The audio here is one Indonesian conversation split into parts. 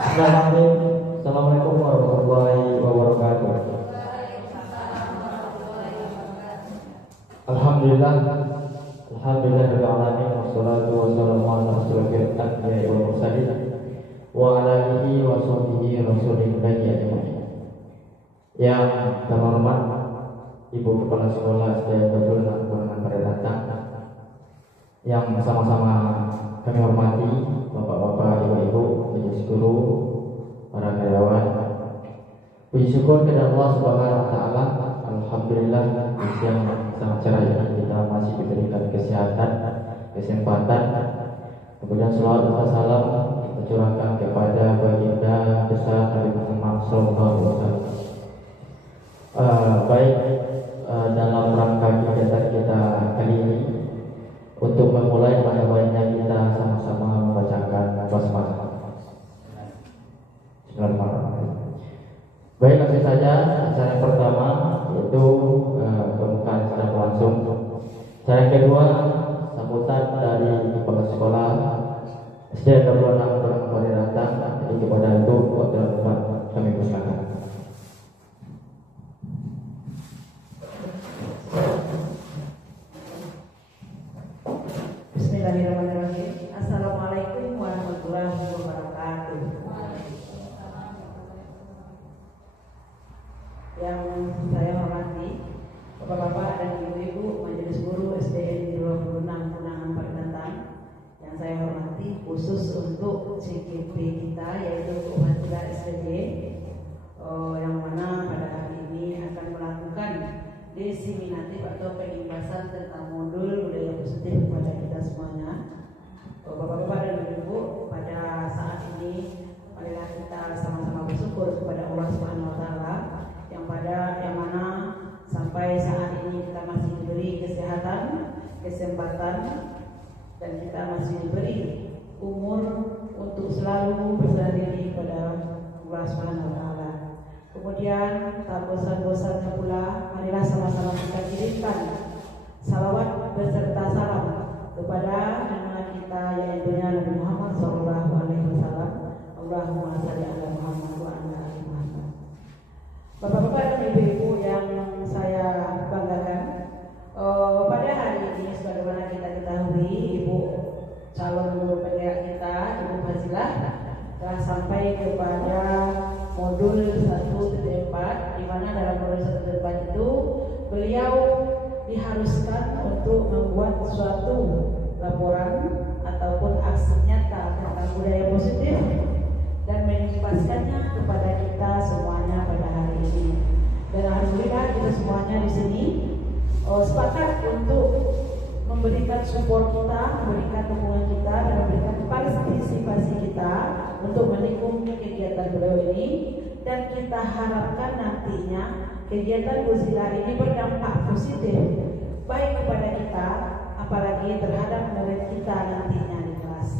Bismillahirrahmanirrahim. Assalamualaikum warahmatullahi wabarakatuh. Alhamdulillah, alhamdulillahirabbil alamin, wassalatu wassalamu ala asyrofil anbiya'i wal mursalin wa ala alihi wa sahbihi rasulillahi ajmain. Yang terhormat Ibu Kepala Sekolah SD Badrul Nasional Paredatang, yang sama-sama kami hormati Bapak-bapak, Ibu-ibu, majelis guru, para karyawan. Puji syukur kepada Allah Subhanahu wa taala. Alhamdulillah, di siang sangat cerah ini kita masih diberikan kesehatan, kesempatan. Kemudian selawat dan salam kita curahkan kepada baginda besar Nabi Muhammad SAW. Baik, dalam rangka kegiatan kita kali ini, untuk memulai pada baiknya kita sama-sama membacakan basmalah. Bismillahirrahmanirrahim. Baik, langsung saja acara yang pertama yaitu pembukaan secara langsung. Acara yang kedua, sambutan dari kepala sekolah SD Darul Anak Paredatang. Jadi kepada itu waktu depan kami persilakan. Bismillahirrahmanirrahim. Assalamualaikum warahmatullahi wabarakatuh. Yang saya hormati Bapak-bapak dan Ibu-ibu majelis guru SDN 26 Punangan Paredatang. Yang saya hormati khusus untuk CGP kita yaitu Kepala SPG, yang mana pada hari ini akan melakukan diseminatif atau pengibasan tentang modul budaya positif kepada kita semuanya. Bapak-bapak dan Ibu, pada saat ini marilah kita sama-sama bersyukur kepada Allah Subhanahu wa taala yang mana sampai saat ini kita masih diberi kesehatan, kesempatan, dan kita masih diberi umur untuk selalu berserah diri kepada Allah Subhanahu wa taala. Kemudian tak bosan-bosannya pula, marilah sama-sama kita kirimkan salawat beserta salam kepada junjungan kita yaitu Nabi Muhammad SAW. Allahumma shalli ala Muhammad wa ala ali Muhammad. Bapak-bapak dan ibu-ibu yang saya banggakan, pada hari ini sebagaimana kita ketahui, Ibu calon guru penggerak kita, Ibu Fazilah, telah sampai kepada modul 1.4, di mana dalam modul 1.4 itu beliau diharuskan untuk membuat suatu laporan ataupun aksi nyata tentang budaya positif dan mengimbaskannya kepada kita semuanya pada hari ini. Dan alhamdulillah kita semuanya di sini sepakat untuk memberikan support kita, memberikan dukungan kita, dan memberikan partisipasi kita untuk mendukung kegiatan beliau ini. Dan kita harapkan nantinya kegiatan Guzila ini berdampak positif baik kepada kita, apalagi terhadap murid kita nantinya di kelas.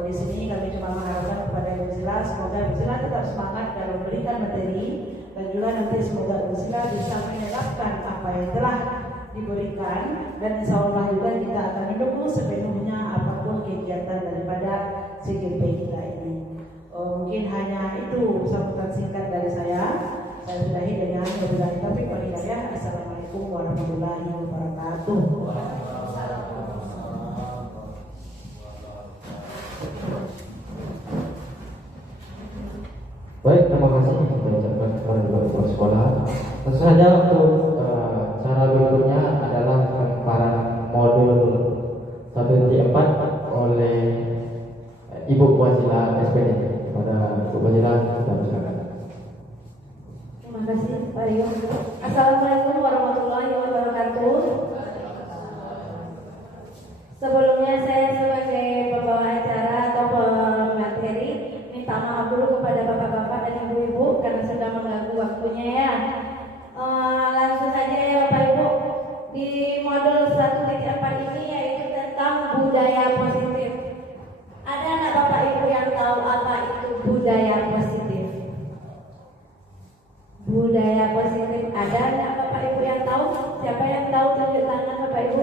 Di sini kami cuma mengharapkan kepada Guzila, semoga Guzila tetap semangat dalam memberikan materi, dan juga nanti semoga Guzila bisa menerapkan apa yang telah diberikan, dan insya Allah juga kita akan mendukung sepenuhnya apapun kegiatan daripada CGP kita ini. Mungkin hanya itu sambutan singkat dari saya. Saya sudahi dengan wabillahi taufiq wal hidayah. Assalamualaikum warahmatullahi wabarakatuh. Baik, terima kasih kita ucapkan kepada Bapak Sekolah. Tentu saja untuk cara berikutnya adalah pemaparan modul 1.4 oleh Ibu Fazilah SPD. Kepada Ibu Fazilah kita persilakan. Terima kasih Pak Rio. Assalamualaikum warahmatullahi wabarakatuh. Sebelumnya saya sebagai pembawa acara atau pemateri minta maaf dulu kepada bapak-bapak dan ibu-ibu karena sudah mengganggu waktunya ya. Langsung saja ya Bapak Ibu, di modul 1.4 ini yaitu tentang budaya positif. Ada anak Bapak Ibu yang tahu apa itu budaya positif? Budaya positif ada anak Bapak Ibu yang tahu? Siapa yang tahu, tunjuk tangan Bapak Ibu?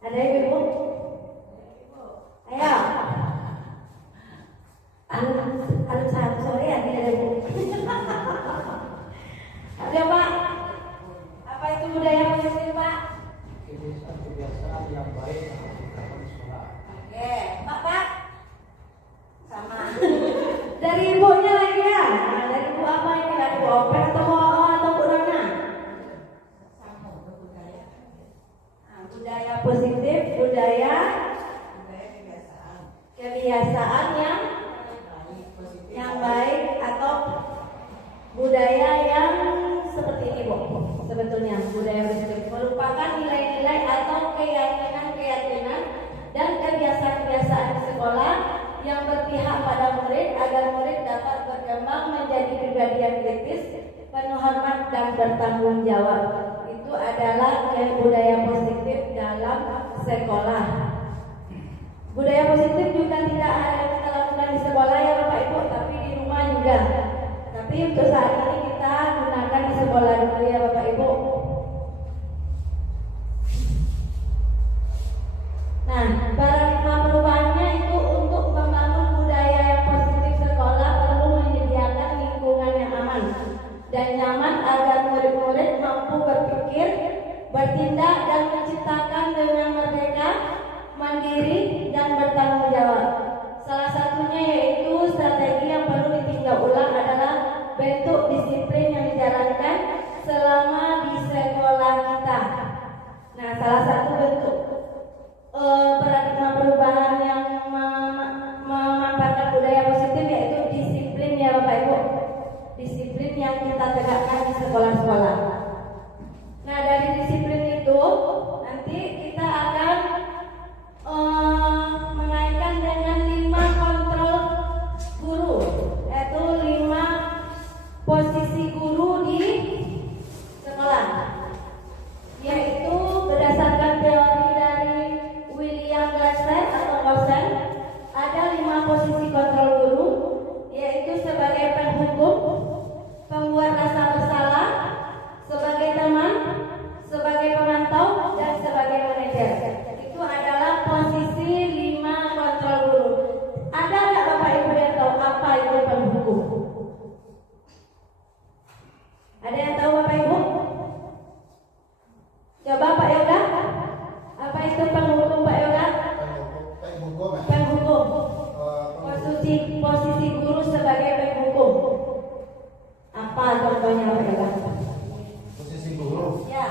Ada ibu? Ayo. Bu apa ini? Ada Bu Opek atau Bu Oo atau Bu Rona? Nah, budaya positif, budaya kebiasaan yang baik atau budaya yang seperti ini Bu. Sebetulnya budaya positif merupakan nilai-nilai atau keyakinan-keyakinan dan kebiasaan-kebiasaan di sekolah yang berpihak pada murid agar murid dapat berkembang menjadi pribadi yang kritis, penuh hormat dan bertanggung jawab. Itu adalah budaya positif dalam sekolah. Budaya positif juga tidak hanya kita lakukan di sekolah ya Bapak Ibu, tapi di rumah juga. Tapi untuk saat ini kita gunakan di sekolah dulu ya Bapak Ibu. Nah, paradigma perubahannya itu untuk membangun budaya yang positif sekolah perlu menyediakan lingkungan yang aman dan nyaman agar murid-murid mampu berpikir, bertindak dan menciptakan dengan merdeka, mandiri dan bertanggung jawab. Salah satunya yaitu strategi yang perlu ditinjau ulang adalah bentuk disiplin yang dijalankan selama di sekolah kita. Nah, salah satu bentuk paradigma perubahan yang memanfaatkan budaya positif yaitu disiplin ya Bapak Ibu. Disiplin yang kita tegakkan di sekolah-sekolah. Nah, dari disiplin itu nanti kita akan mengaitkan dengan 5 kontrol guru, yaitu 5 posisi guru di sekolah, yaitu berdasarkan teori dari William Glasser atau Glasser, ada 5 posisi kontrol guru, yaitu sebagai penghukum, pembuat rasa bersalah, sebagai teman, sebagai pemantau, dan sebagai manajer. Itu adalah posisi 5 kontrol guru. Ada nggak Bapak Ibu yang tahu apa itu penghukum? Ada yang tahu Bapak Ibu? Coba Pak Yoga, apa itu penghukum Pak Yoga? Penghukum. Posisi guru sebagai penghukum. Apa contohnya Pak Yoga? Posisi guru? Ya.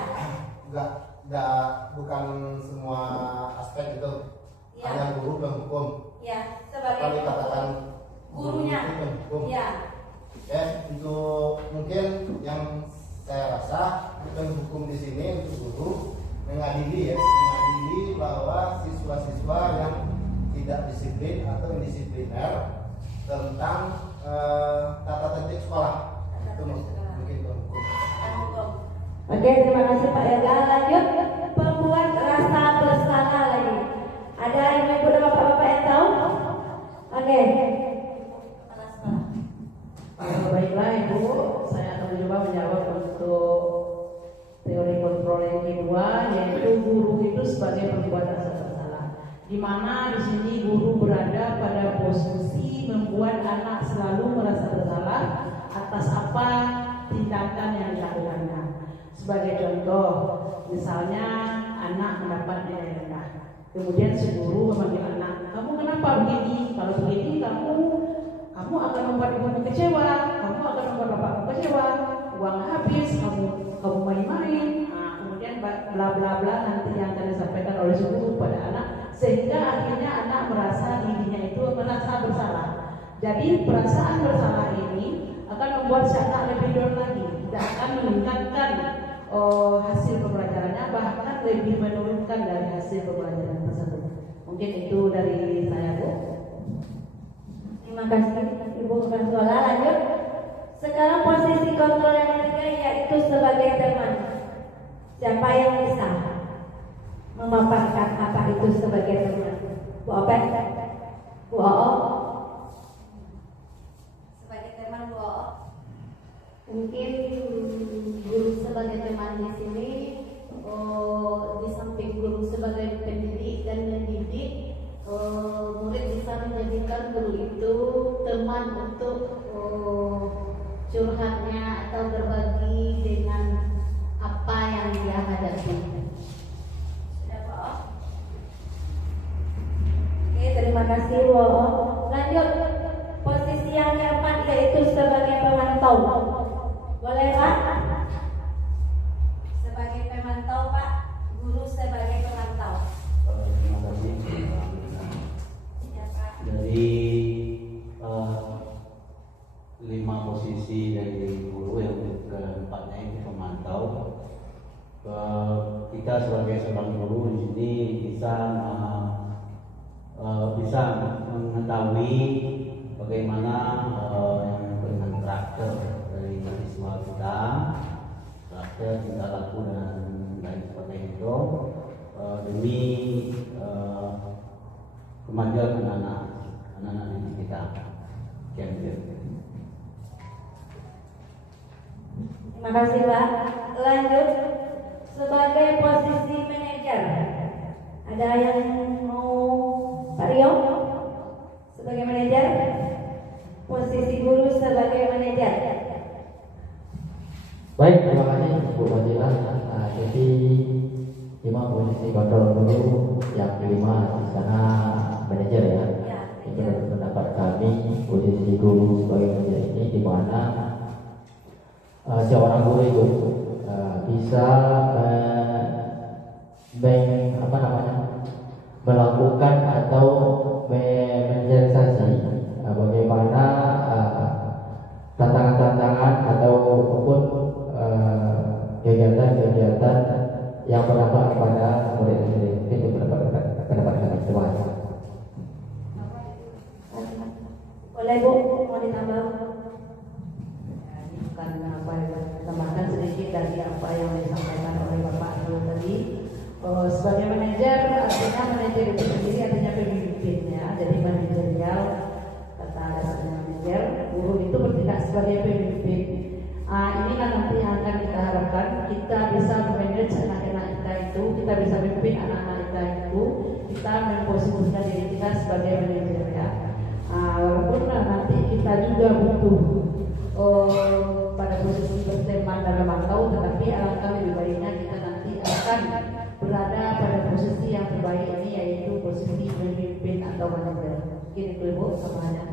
Bukan semua aspek itu. Ya. Ada guru penghukum. Ya, Kalau sebagai dikatakan gurunya. guru itu penghukum. Ya. Ya, untuk mungkin yang saya rasa penghukum di sini untuk guru mengadili bahwa siswa-siswa yang tidak disiplin atau indisipliner tentang tata tertib sekolah. Itu mungkin penghukum. Oke, terima kasih Pak Yoga. Lanjut, pembuat rasa bersalah lagi. Ada ibu dan bapak-bapak yang tahu? Oke. Baiklah Ibu, saya akan mencoba menjawab untuk teori kontrol yang kedua, yaitu guru itu sebagai pembuat rasa bersalah. Di mana di sini guru berada pada posisi membuat anak selalu merasa bersalah atas apa tindakan yang dilakukannya. Sebagai contoh, misalnya anak mendapat nilai rendah, kemudian si guru memanggil anak, kamu kenapa begini? Kalau begini kamu akan membuat ibumu kecewa, kamu akan membuat bapakmu kecewa, uang habis, kamu main-main. Nah, kemudian bla bla bla nanti yang akan disampaikan oleh si guru pada anak, sehingga akhirnya anak merasa dirinya itu merasa bersalah. Jadi perasaan bersalah ini akan membuat si anak lebih down lagi, tidak akan meningkatkan hasil pembelajarannya, bahkan lebih menurunkan dari hasil pembelajaran tersebut. Mungkin itu dari saya, Bu. Terima kasih Ibu Kepala Sekolah. Lanjut. Sekarang posisi kontrol yang ketiga yaitu sebagai teman. Siapa yang bisa memaparkan apa itu sebagai teman? Bu Opet, Bu Oo. Sebagai teman Bu Oo. Mungkin guru sebagai teman di sini, di samping guru sebagai pendidik dan mendidik, murid bisa menjadikan guru itu teman untuk curhatnya atau berbagi dengan apa yang dia hadapi. Oke, terima kasih Bu. Lanjut, posisi yang keempat yaitu sebagai pemantau. pemantau. Boleh Pak? Sebagai pemantau Pak, guru sebagai pemantau. Terima kasih. Ya Pak. Dari 5 posisi dari guru yang keempatnya itu pemantau. Kita sebagai seorang guru di sini bisa mengetahui bagaimana yang dengan karakter dari mahasiswa kita, karakter, tingkah laku dan lain sebagainya itu demi kemajuan anak-anak didik kita. Terima kasih Pak. Lanjut, sebagai posisi manajer, ada yang mau Pak Rio sebagai manajer, posisi guru sebagai manajer. Baik, terima kasih Bu Fadila. Jadi 5 posisi kontrol dulu, yang kelima di sana manajer ya. Ini menurut pendapat kami posisi guru sebagai manajer ini di mana seorang guru itu bisa melakukan atau menjelaskan bagaimana tantangan-tantangan ataupun kegiatan-kegiatan yang berdampak kepada murid sendiri. Itu pendapat kami. Terima kasih. Boleh Bu, mau ditambah? Karena apa yang tambahkan sedikit dari apa yang disampaikan oleh Bapak dulu tadi. Sebagai manajer, artinya manajer itu sendiri artinya pemimpinnya. Jadi manajerial, kata dasarnya manajer. Guru itu bertindak sebagai pemimpin. Ini kan nanti yang akan kita harapkan, kita bisa memanage anak-anak kita itu, kita bisa memimpin anak-anak kita itu, kita memposisikan diri kita sebagai manajer ya. Walaupun nanti kita juga butuh pada posisi berteman dan memantau, tetapi alangkah lebih baiknya kita nanti akan berada pada posisi yang terbaik ini, yaitu posisi pemimpin atau manajer. Mungkin itu Ibu semuanya.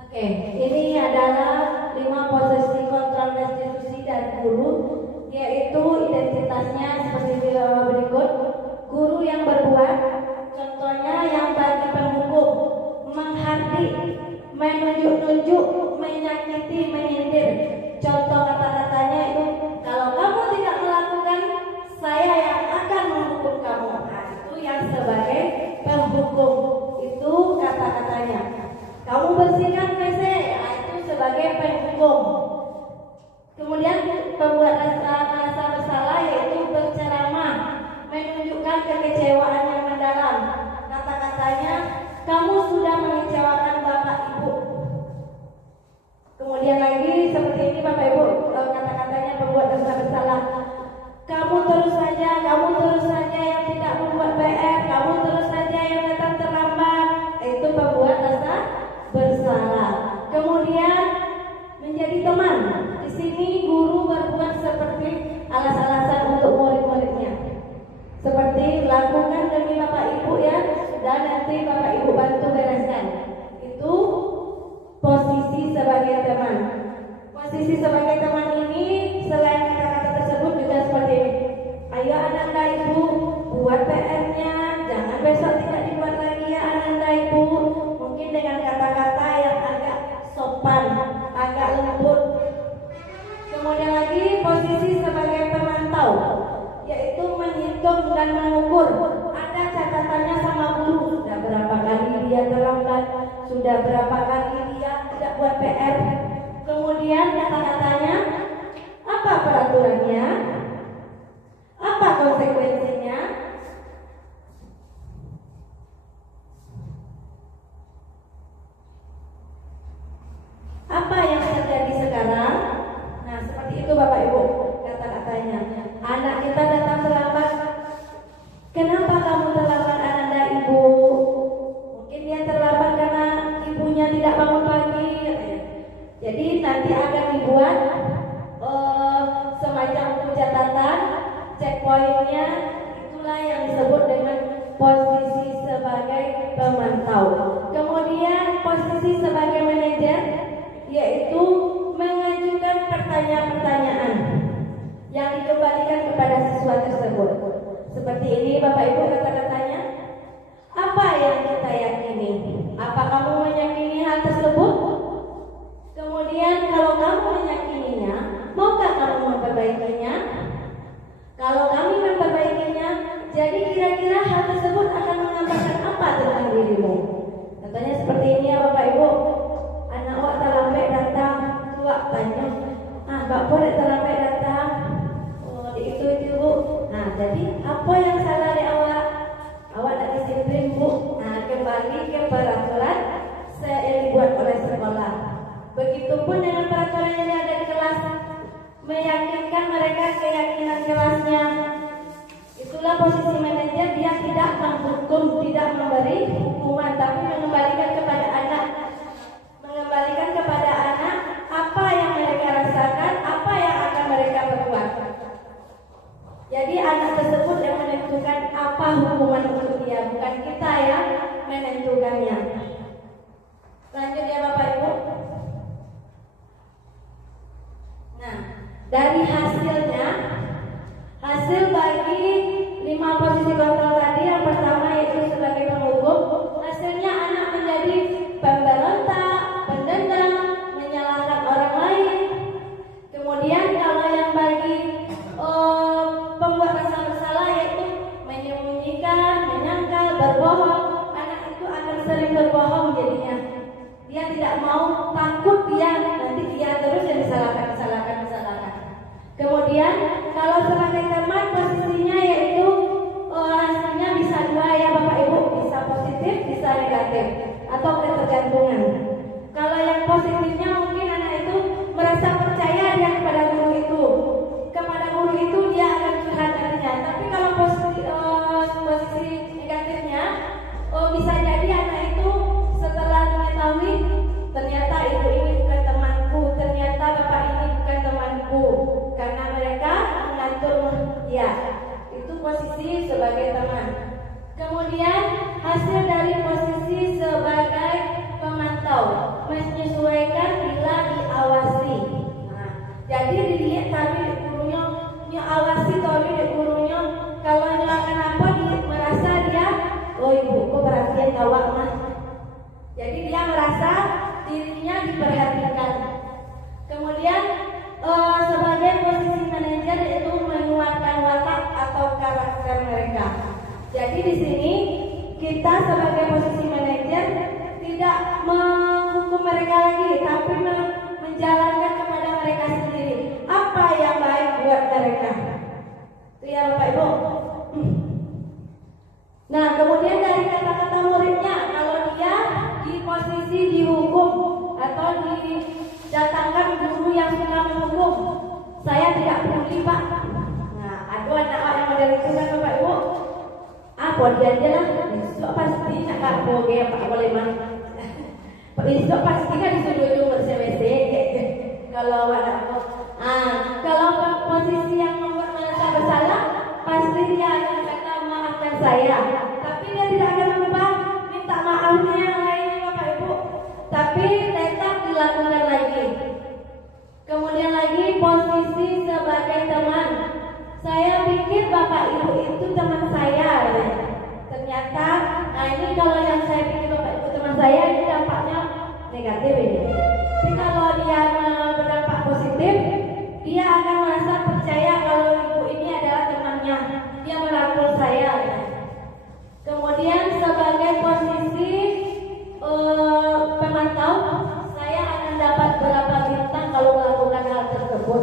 Oke, ini adalah 5 posisi kontrol restitusi dan guru, yaitu identitasnya seperti berikut. Guru yang berbuat, contohnya yang bagi penghukum, menghardik, menunjuk-nunjuk, menyakiti, menyindir. Contoh kata-katanya itu, kalau kamu tidak melakukan, saya yang akan menghukum kamu. Nah, itu yang sebagai penghukum, itu kata-katanya. Kamu bersihkan WC, nah, itu sebagai penghukum. Kemudian pembuat rasa bersalah, yaitu berceramah, menunjukkan kekecewaan yang mendalam. Kata-katanya, kamu sudah mengecewakan Bapak Ibu. Kemudian lagi seperti ini Bapak Ibu, kata-katanya pembuat rasa bersalah. Kamu terus saja yang tidak membuat PR, kamu terus saja yang datang terlambat. Itu pembuat rasa bersalah. Kemudian menjadi teman. Di sini guru berbuat seperti alas-alasan untuk murid-muridnya. Seperti lakukan demi Bapak Ibu ya, dan nanti Bapak Ibu bantu bereskan. Itu posisi sebagai teman. Posisi sebagai teman ini selain kata-kata tersebut juga seperti ini. Ayo anak-anak Ibu, buat PR-nya, jangan besok tidak dibuat lagi ya anak-anak Ibu. Mungkin dengan kata-kata yang agak sopan, agak lembut. Kemudian lagi posisi sebagai pemantau, yaitu menghitung dan mengukur. Ada catatannya sama guru, sudah berapa kali dia terlambat, sudah berapa kali dia tidak buat PR. Kemudian kata-katanya, apa peraturannya, apa konsekuensinya. Apa yang terjadi sekarang? Nah, seperti itu Bapak Ibu kata-katanya. Anak kita datang terlambat. Kenapa kamu terlambat anak Ibu? Mungkin dia terlambat karena ibunya tidak bangun pagi. Jadi nanti akan dibuat semacam catatan, checkpointnya. Itulah yang disebut dengan posisi sebagai pemantau. Kemudian posisi sebagai manajer, yaitu Seperti ini Bapak Ibu kata-katanya. Apa yang kita yakini? Apa kamu meyakini hal tersebut? Kemudian kalau kamu meyakininya, maukah kamu memperbaikinya? Kalau kami memperbaikinya, jadi kira-kira hal tersebut akan menambahkan apa tentang dirimu? Contohnya seperti ini ya Bapak Ibu. Anak awak terlambat datang, tuak tanya, Mbak boleh terlambat datang? Oh, itu Bu. Nah, jadi apa yang salah di awak? Awak tak disiplin Bu. Nah, kembali ke peraturan yang dibuat oleh sekolah. Begitupun dengan peraturan yang ada di kelas, meyakinkan mereka keyakinan kelasnya. Itulah posisi manajer, dia tidak menghukum, tidak memberi hukuman, tapi mengembalikan kepada anak. Mengembalikan kepada anak apa yang mereka rasakan, apa yang akan mereka perbuat. Jadi anak tersebut yang menentukan apa hukuman untuk dia, bukan kita yang menentukannya. Lanjut ya Bapak Ibu. Nah, dari hasilnya, hasil bagi 5 posisi kontrol tadi, yang pertama yaitu sebagai penghukum, hasilnya anak menjadi pemberontak, pendendam, menyalahkan orang lain. Kemudian kalau yang bagi pembuat rasa bersalah yaitu menyembunyikan, menyangkal, berbohong, anak itu akan sering berbohong jadinya. Dia tidak mau, takut dia nanti dia terus yang disalahkan. Kemudian kalau sebagai teman posisinya yaitu hasilnya bisa 2 ya Bapak Ibu, bisa positif, bisa negatif atau ketergantungan. Kalau yang positifnya mungkin anak itu merasa percaya dia kepada guru itu. Kepada guru itu dia akan curhat nantinya. Tapi kalau posisi negatifnya, bisa jadi anak itu setelah mengetahui ternyata ibu ini bukan temanku, ternyata bapak ini bukan temanku, karena mereka mengatur dia. Itu posisi sebagai teman. Kemudian hasil dari posisi sebagai pemantau, menyesuaikan bila diawasi. Nah, jadi dilihat tapi gurunya awasi kalau di gurunya, kalau kenapa dia merasa dia, oh ibuku perhatian awak mah. Jadi dia merasa dirinya diperhatikan. Kemudian sebagai posisi manajer itu menguatkan watak atau karakter mereka. Jadi di sini kita sebagai posisi manajer tidak menghukum mereka lagi, tapi menjalankan kepada mereka sendiri apa yang baik buat mereka. Itu ya Bapak Ibu. Nah, kemudian dari kata-kata muridnya, kalau dia di posisi dihukum atau didatangkan guru yang suka menghukum, saya tidak peduli Pak. Nah, ada anak yang model itu kan Bapak Ibu. Buat dia aja lah. Besok pasti nak karbo ya Pak boleh mah. Besok pasti kan disuruh bersih-bersih. Kalau anak kalau posisi yang membuat merasa bersalah, pasti dia akan kata maafkan saya. Tapi dia tidak akan lupa minta maafnya yang lain Bapak Ibu. Tapi tetap dilakukan lagi. Kemudian lagi posisi sebagai teman. Saya pikir Bapak Ibu itu teman saya. Ternyata, nah ini kalau yang saya pikir Bapak Ibu teman saya, ini dampaknya negatif ini. Tapi kalau dia berdampak positif, dia akan merasa percaya kalau ibu ini adalah temannya. Dia merangkul saya. Kemudian sebagai posisi pemantau, saya akan dapat berapa bintang kalau melakukan hal tersebut.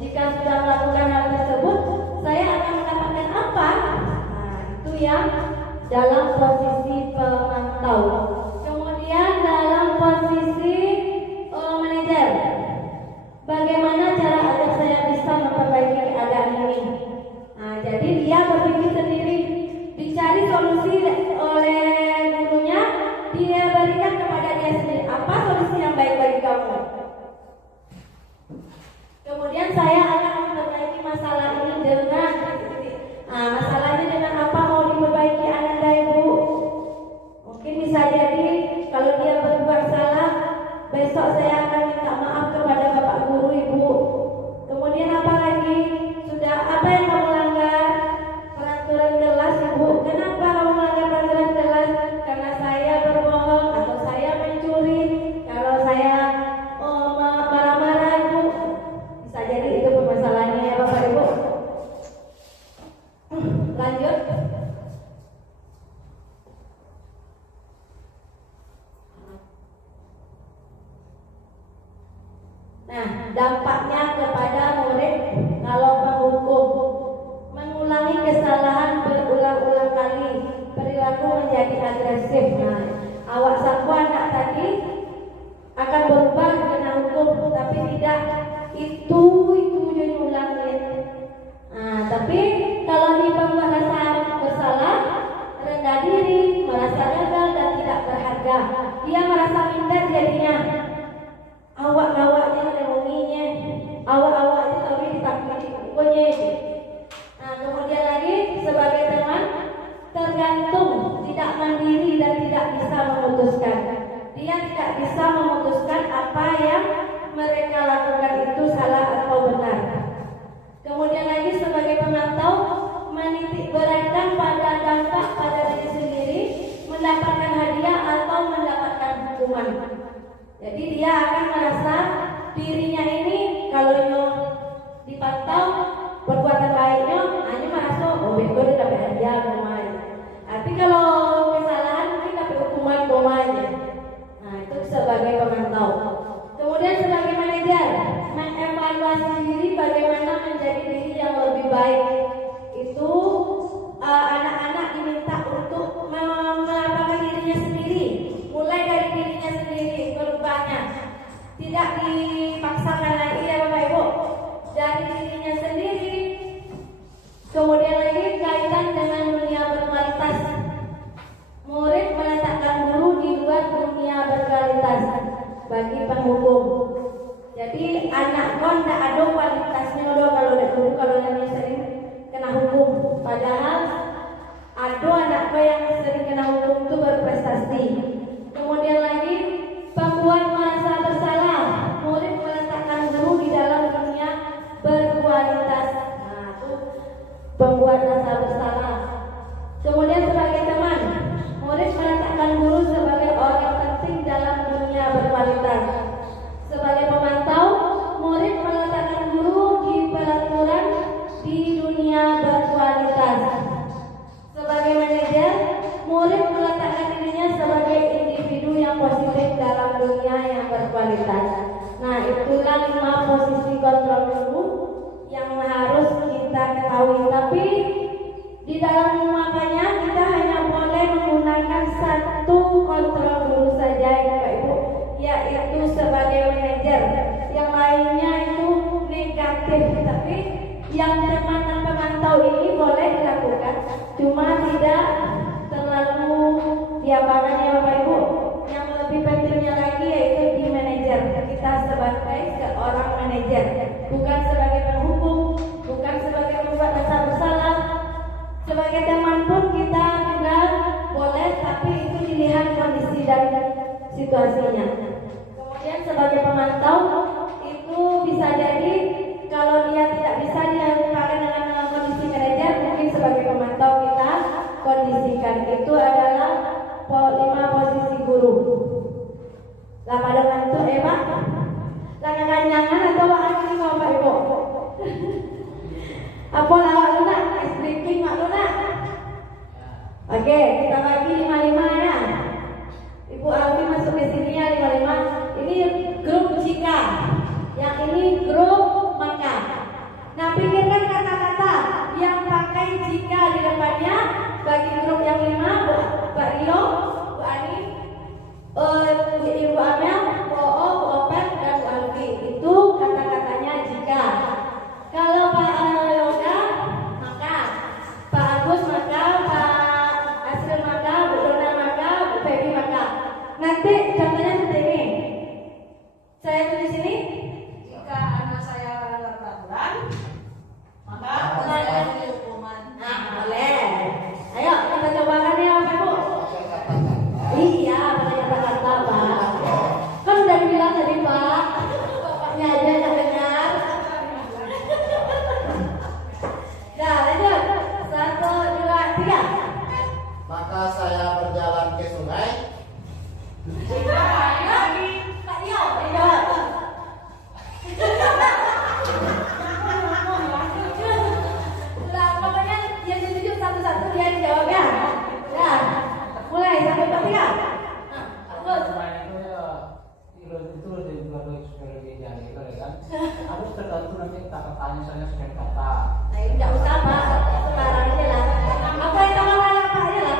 Jika sudah melakukan hal tersebut, saya akan mendapatkan apa? Nah, itu yang dalam posisi pemantau. Kemudian dalam posisi manajer, bagaimana cara agar saya bisa memperbaiki keadaan ini? Nah, jadi dia berpikir sendiri, dicari solusi oleh gurunya, dia berikan kepada dia sendiri. Apa solusi yang baik bagi kamu? Kemudian saya akan memperbaiki masalah ini dengan masalahnya dengan apa mau diperbaiki Anda Ibu? Mungkin bisa jadi kalau dia berbuat salah, besok saya akan minta maaf kepada Bapak Guru Ibu. Kemudian apa lagi? Sudah apa yang kamu langgar? Peraturan kelas Nah, dampaknya kepada murid kalau penghukum mengulangi kesalahan berulang-ulang kali, perilaku menjadi agresif. Nah, awak sangku anak tadi akan berubah kena hukum, tapi tidak itu dia nyulangin. Nah, tapi kalau dia membuat rasa bersalah, rendah diri, merasa gagal dan tidak berharga, dia merasa minder jadinya. Awak-awaknya lemonginya, awak-awaknya tapi ditakut pokoknya. Nah, kemudian lagi sebagai teman tergantung, tidak mandiri dan tidak bisa memutuskan. Dia tidak bisa memutuskan apa yang mereka lakukan itu salah atau benar. Kemudian lagi sebagai pemantau menitik beratkan pada dampak pada diri sendiri, mendapatkan hadiah atau mendapatkan hukuman. Jadi dia akan merasa dirinya ini kalau dipantau perbuatan baiknya, hanya merasa oh betul dia dapat hadiah pemain. Tapi kalau kesalahan mungkin dapat hukuman pemainnya. Nah itu sebagai pemantau. Kemudian sebagai manajer mengevaluasi diri bagaimana menjadi diri yang lebih baik. Itu anak-anak diminta untuk melakukan dirinya sendiri, mulai dari dirinya sendiri berubahnya, tidak dipaksakan lagi ya Bapak Ibu, dari dirinya sendiri. Kemudian lagi kaitan dengan dunia berkualitas, murid meletakkan guru di luar dunia berkualitas bagi penghukum. Jadi anak kon tidak ada kualitasnya kalau tidak guru, kalau yang sering kena hukum. Padahal ada anak kon yang sering kena hukum itu berprestasi. Kemudian lagi pembuat merasa bersalah, murid meletakkan guru di dalam dunia berkualitas. Nah itu pembuat rasa bersalah. Kemudian sebagai teman, murid meletakkan guru sebagai orang penting dalam dunia berkualitas. Sebagai pemantau, murid meletakkan guru di peraturan di dunia berkualitas. Sebagai manajer, murid meletakkan dirinya sebagai individu yang positif dalam dunia yang berkualitas. Nah, itulah 5 posisi kontrol guru yang harus kita ketahui. Tapi di dalam makanya kita hanya boleh menggunakan satu kontrol guru saja ya Bapak Ibu, yaitu sebagai manajer. Yang lainnya itu negatif, tapi yang teman dan pemantau ini boleh dilakukan, cuma tidak terlalu diapakan ya Bapak Ibu. Yang lebih pentingnya lagi yaitu di manajer, kita sebagai seorang manajer, bukan sebagai penghukum, bukan sebagai pembuat rasa bersalah. Sebagai teman pun kita juga boleh, tapi itu dilihat kondisi dan situasinya. Kemudian sebagai pemantau itu bisa jadi kalau dia tidak bisa dilakukan dengan kondisi manajer, mungkin sebagai pemantau kita kondisikan. Itu adalah 5 posisi guru. Lah pada ngantuk Pak? Lah kekanyangan atau ini Bapak Ibu? Apa lawak Luna? Speaking Mak Luna? Oke, kita bagi 5-5 ya. Ibu Alfi masuk ke sini ya 5-5. Ini grup Jika, yang ini grup Maka. Nah pikirkan kata-kata yang pakai jika di depannya. Bagi grup yang 5, Pak Rio, Bu Ani, Ibu Amel, Bu O, Bu Opet, dan Bu Alfi. Itu kata-katanya jika. Kalau Pak Yoga, maka. Pak Agus maka, Pak Asril maka, Bu Dona maka, Bu Feby maka. Nanti contohnya seperti ini. Saya tulis sini. Jika anak saya melanggar peraturan, maka saya dihukuman. Nah, boleh. Ayo kita cobakan ya Bapak Ibu. Iya, pakai kata-kata Pak. Kan udah dibilang tadi Pak. Bapaknya aja yang dengar. Nah, lanjut. 1, 2, 3. Maka saya berjalan ke sungai. Lagi. Pak Dio, dijawab. tergantung nanti kata-katanya saya sekian kata. Nah, tidak usah Pak, sekarang aja lah. Apa yang kamu apa aja lah?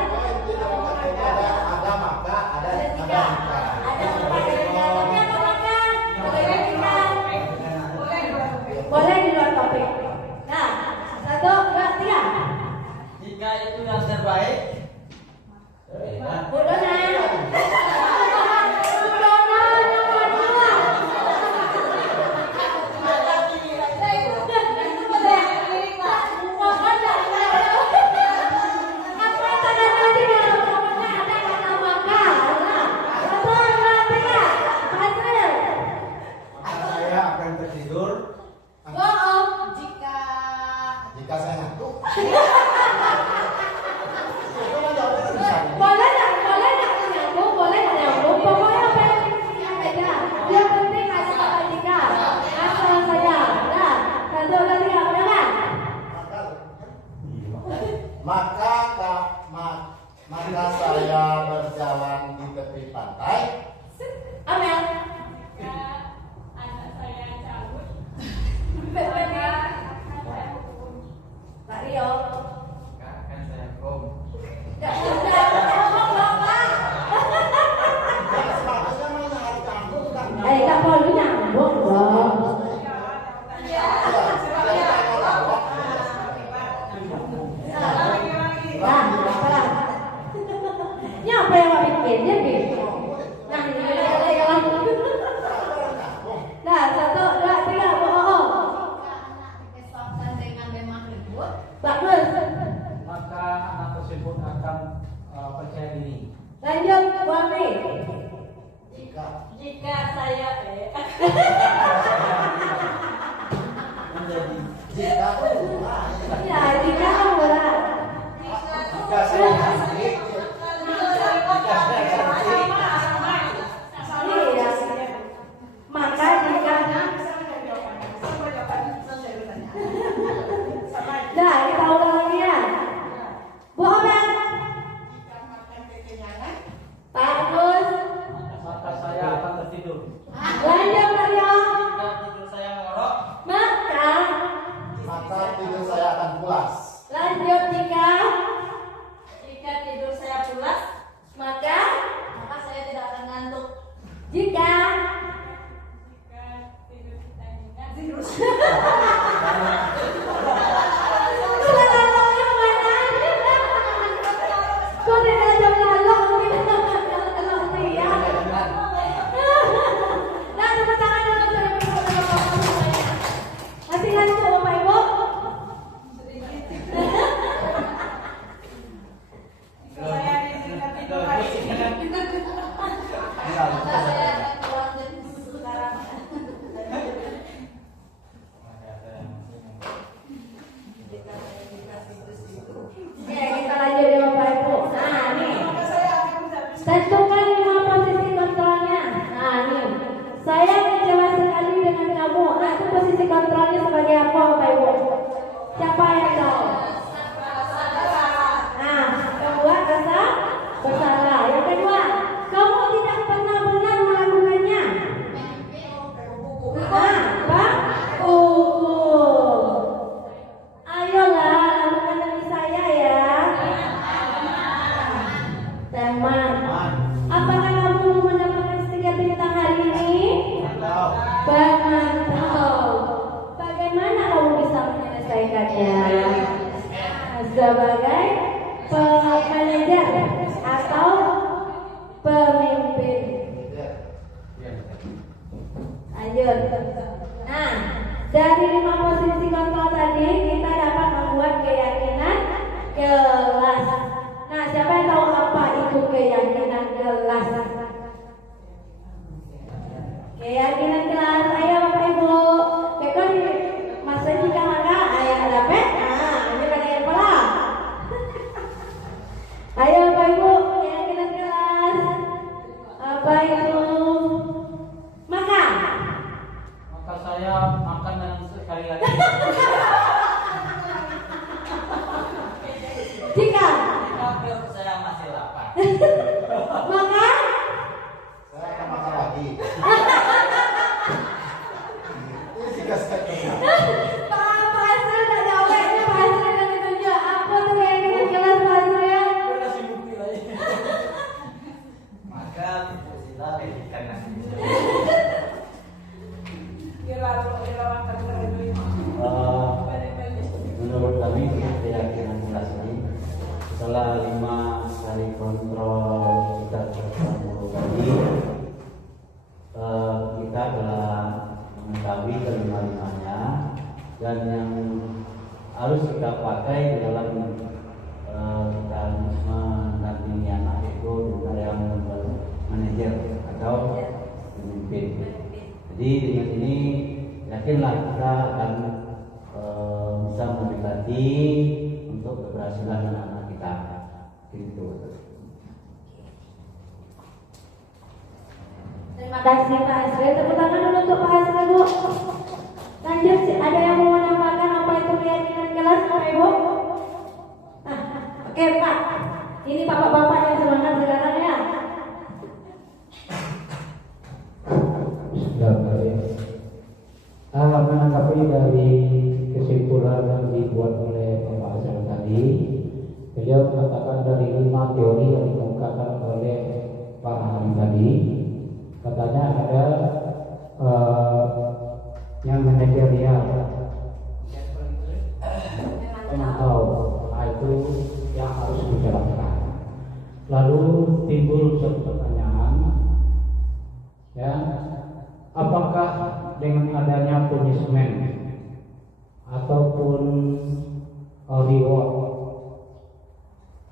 Ada maka, ada Jika ada apa dengan tapi apa makan? Boleh kita. Boleh di luar topik. Nah, 1, 2, 3. Jika itu yang terbaik, Bu Dona. Bu Dona nomor 2. Apa tanda tadi kalau pokoknya ada kata makan. Nah, 1, 2, 3. Pasril. saya akan tertidur Bohong. jika saya ngantuk. Boleh nggak nyambung, boleh nggak nyambung. Pokoknya apa yang intinya beda. Yang penting ada kata jika. Asal saya. Nah, 1, 2, 3. Boleh kan? Maka saya berjalan di tepi pantai. Amel. Pak Rio. akan saya hukum. Nggak usah ngomong Bapak. Seharusnya mana harus campur kan? Tak perlu nyambung dong. Nah, apa? Ini apa yang mau bikin? Dia bikin. Nah, ini ya. Nah, 1, 2, 3. Bohong. Bagus. Maka anak tersebut akan percaya diri. Lanjut, Bu Amri. Jika saya Jika Ya, jika kamu lah. jika saya cantik, Iya. Maka jika Nah, kita ulang lagi ya. Bu Amel. Bagus. Maka saya akan tertidur. Lanjut, Mario. Jika tidur saya ngorok, maka tidur saya akan pulas. Lanjut, jika tidur saya pulas, maka saya tidak akan ngantuk. jika Tidur kok tidak ada dialog kita kalau dia. Nah, tepuk tangan dulu untuk masih ngantuk Bapak Ibu? saya diizinkan tidur lagi. Iya, Saya akan keluar dari sekarang. Oke, kita lanjut ya Bapak Ibu. Nah, nih. Tentukan 5 posisi kontrolnya. Nah, nih. Saya kecewa sekali dengan kamu. Nah, itu posisi kontrolnya sebagai apa Bapak Ibu? Siapa yang tahu? Nah, yang kedua rasa bersalah. Yang kedua, kamu tidak pernah benar melakukannya. Nah, apa? Ayolah, lakukan demi saya ya. Teman, apakah kamu mendapatkan 3 bintang hari ini? Bermantap. Bagaimana kamu bisa menyelesaikannya? Sebagai manajer atau pemimpin. Lanjut. Nah, dari 5 posisi kontrol tadi kita dapat membuat keyakinan kelas. Nah, siapa yang tahu apa itu keyakinan kelas? Keyakinan kelas, ayo Bapak Ibu. Beko di masa jika maka ayah dapat. Nah, ini bagian pola. Ayo Bapak Ibu, keyakinan kelas. Apa itu? Makan. maka saya makan dan sekali lagi. Jika saya masih lapar. makan. Saya akan makan lagi. Ini jika saya mengetahui kelima-limanya dan yang harus kita pakai di dalam kita mendampingi anak itu kita yang manajer atau pemimpin. Jadi dengan ini yakinlah kita akan bisa mendekati untuk keberhasilan anak-anak kita. Gitu. Terima kasih Pak Hasri. Tepuk tangan dulu untuk Pak Hasri, Bu. Lanjut, ada yang mau menambahkan apa itu keyakinan kelas, Bapak Ibu? Oke Pak, ini bapak-bapak yang semangat sekarang ya. Menanggapi dari kesimpulan yang dibuat oleh Pak Hasri tadi, beliau mengatakan dari 5 teori yang dikemukakan oleh Pak Hari tadi, katanya ada yang manajerial, pemantau, itu yang harus dijalankan. Lalu timbul satu pertanyaan, ya, apakah dengan adanya punishment ataupun reward,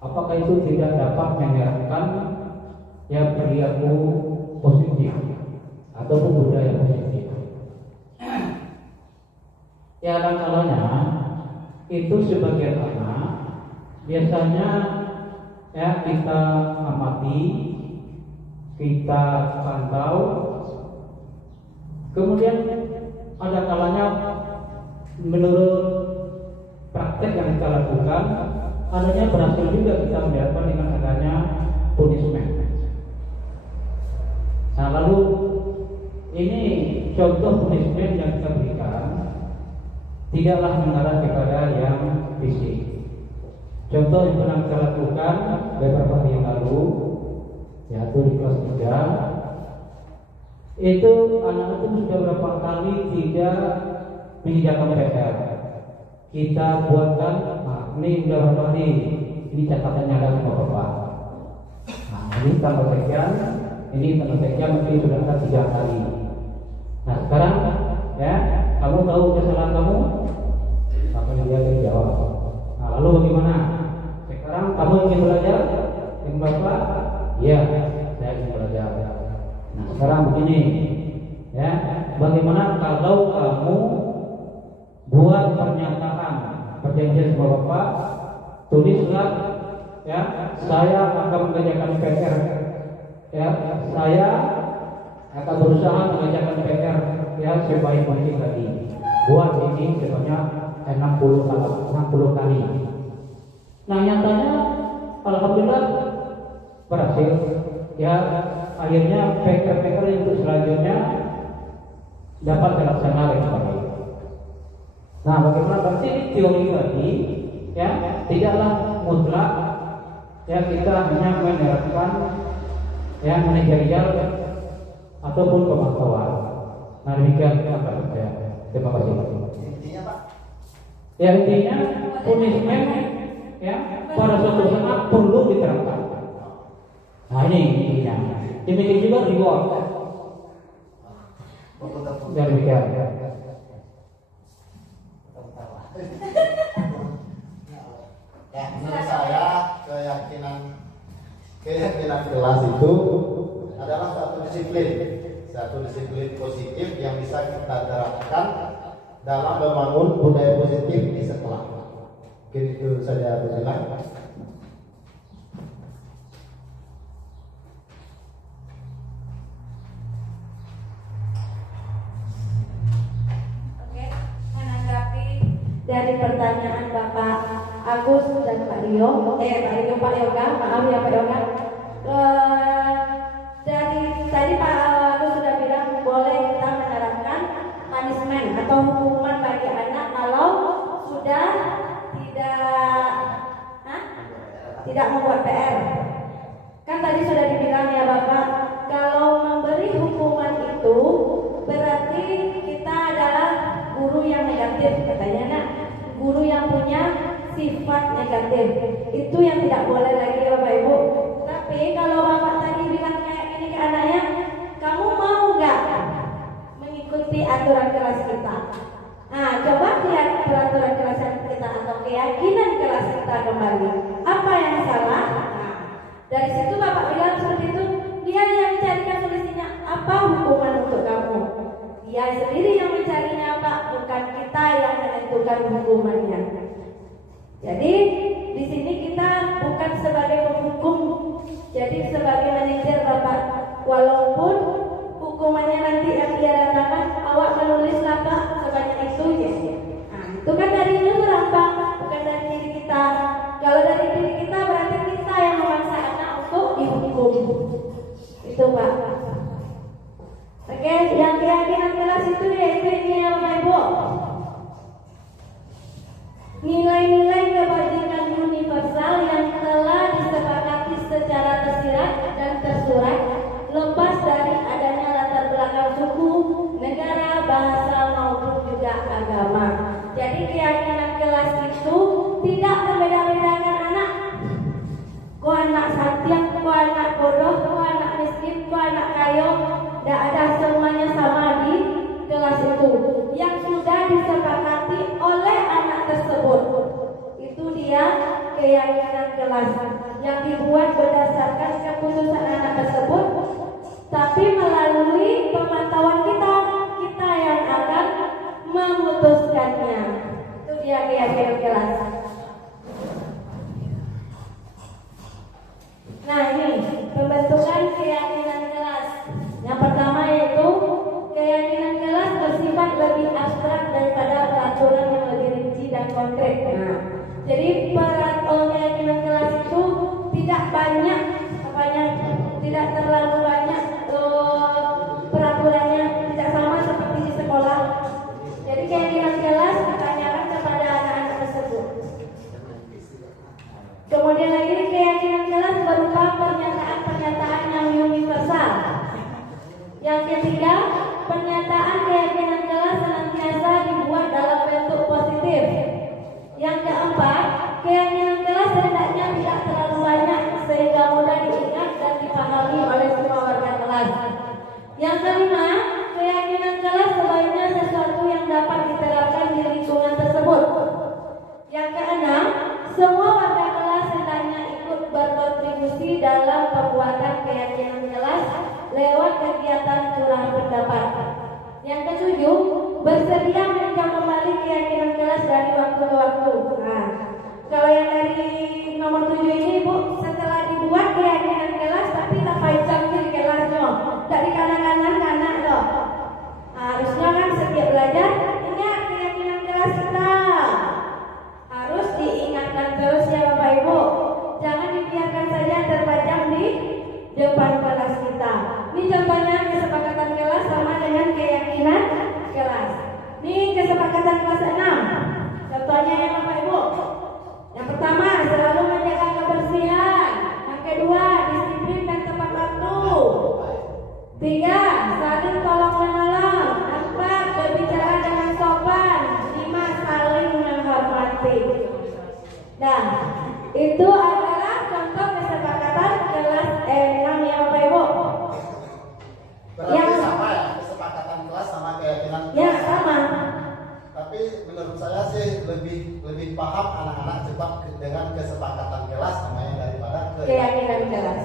apakah itu tidak dapat menyerahkan ya perilaku positif ataupun budaya positif? Ya kadang-kadangnya itu sebagian anak biasanya ya kita amati, kita pantau, kemudian ada kalanya menurut praktek yang kita lakukan, adanya berhasil juga kita mendapatkan dengan adanya punishment. Nah lalu ini contoh punishment yang kita berikan tidaklah mengarah kepada yang fisik. Contoh yang pernah kita lakukan beberapa hari yang lalu, yaitu di kelas 3, itu anak itu sudah berapa kali tidak mengerjakan PR. Kita buatkan, ini udah berapa hari, ini catatannya ada sama Bapak. Nah ini tambah sekian, ini tambah sekian, nanti sudah ada 3 kali. Nah sekarang ya, kamu tahu kesalahan kamu? Apa yang dia jawab? Nah lalu bagaimana? Sekarang kamu ingin belajar dengan Bapak? Iya, saya ingin belajar. Nah sekarang begini, ya, bagaimana kalau kamu buat pernyataan perjanjian sama Bapak, tulislah, ya, saya akan mengerjakan PR, ya, saya akan berusaha mengerjakan PR, ya, sebaik mungkin tadi. Buat ini sebanyak 60 kali. Nah nyatanya, alhamdulillah berhasil. Ya, akhirnya PR itu selanjutnya dapat terlaksana dengan baik. Nah, bagaimana berarti teori tadi, ya, tidaklah mutlak, ya kita hanya menerapkan yang manajerial ataupun pemantauan. Nah, demikian apa saya. Terima kasih. Intinya Pak, Ya intinya punishment, ya, pada suatu saat perlu diterapkan. Nah ini intinya. Demikian juga reward. Ya demikian. Ya, menurut saya keyakinan kelas itu adalah satu disiplin positif yang bisa kita terapkan dalam membangun budaya positif di sekolah. Gitu saja Bu Sila. Oke, menanggapi dari pertanyaan Bapak Agus dan Pak Yoga, maaf ya Pak Yoga. Dari tadi Pak Agus sudah bilang boleh kita menerapkan punishment atau hukuman bagi anak kalau sudah tidak membuat PR. Kan tadi sudah dibilang ya Bapak, kalau memberi hukuman itu berarti kita adalah guru yang negatif katanya, nak. Guru yang punya sifat negatif. Itu yang tidak boleh lagi Bapak Ibu. Tapi kalau Bapak tadi bilang kayak ini ke anaknya, kamu mau nggak mengikuti mengikuti aturan kelas kita. Nah, coba lihat peraturan kelas kita atau keyakinan kelas kita kembali. Apa yang salah? Nah, dari situ Bapak bilang seperti itu, dia yang mencarikan solusinya. Apa hukuman untuk kamu? Dia sendiri yang mencarinya, Pak, bukan kita yang menentukan hukumannya. Jadi di sini kita bukan sebagai penghukum, jadi sebagai manajer Bapak. Walaupun hukumannya nanti yang dia datangkan, awak menulis Pak sebanyak itu ya. Nah, itu kan dari orang Pak, bukan dari diri kita. Kalau dari diri kita berarti kita yang memaksa anak untuk dihukum. Itu Pak. Oke, yang keyakinan kelas itu yaitu ini ya Bapak Ibu. Nilai-nilai kebajikan universal yang telah disepakati secara tersirat dan tersurat, lepas dari adanya latar belakang suku, negara, bahasa maupun juga agama. Jadi keyakinan kelas itu tidak membeda-bedakan anak. Kau anak satya, kau anak bodoh, kau anak miskin, kau anak kaya, tidak ada, semuanya sama di kelas itu. Yang sudah disepakati oleh anak tersebut. Itu dia keyakinan kelas yang dibuat berdasarkan keputusan anak tersebut, tapi melalui pemantauan kita yang akan memutuskannya. Itu dia keyakinan kelas. Nah, ini pembentukan keyakinan kelas. Yang pertama yaitu keyakinan kelas bersifat lebih abstrak daripada peraturan yang lebih rinci dan konkret. Nah, jadi keyakinan kelas itu tidak banyak, tidak terlalu banyak peraturannya, tidak sama seperti di sekolah. Jadi keyakinan kelas ditanyakan kepada anak-anak tersebut. Kemudian lagi keyakinan kelas berupa pernyataan-pernyataan yang universal. Yang ketiga, pernyataan keyakinan kelas senantiasa dibuat dalam bentuk positif. Yang keempat, keyakinan kelas hendaknya tidak terlalu banyak sehingga mudah diingat dan dipahami oleh semua warga kelas. Yang kelima, keyakinan kelas sebaiknya sesuatu yang dapat diterapkan di lingkungan tersebut. Yang keenam, semua warga kelas hendaknya ikut berkontribusi dalam pembuatan keyakinan kelas lewat kegiatan curahan pendapat. Yang ketujuh, bersedia meninjau kembali keyakinan kelas dari waktu ke waktu. Nah, kalau yang dari nomor 7 ini Bu, setelah dibuat keyakinan kelas tapi tak paham di kelasnya, tak di kanan-kanan loh. Harusnya kan setiap belajar ingat keyakinan kelas kita. Harus diingatkan terus ya Bapak Ibu. Jangan dibiarkan saja terpajang di depan kelas kita. Ini contohnya kesepakatan kelas sama dengan keyakinan kelas. Ini kesepakatan kelas 6. Contohnya ya Bapak Ibu. Yang pertama, selalu menjaga kebersihan. Yang kedua, disiplin dan tepat waktu. 3, saling tolong menolong. 4, berbicara dengan sopan. 5, saling menghormati. Nah, itu adalah contoh kesepakatan kelas 6 ya Bapak Ibu. Berarti sama ya, kesepakatan kelas sama keyakinan kelas. Ya, sama. Tapi menurut saya sih lebih paham anak-anak cepat dengan kesepakatan kelas namanya daripada keyakinan kelas.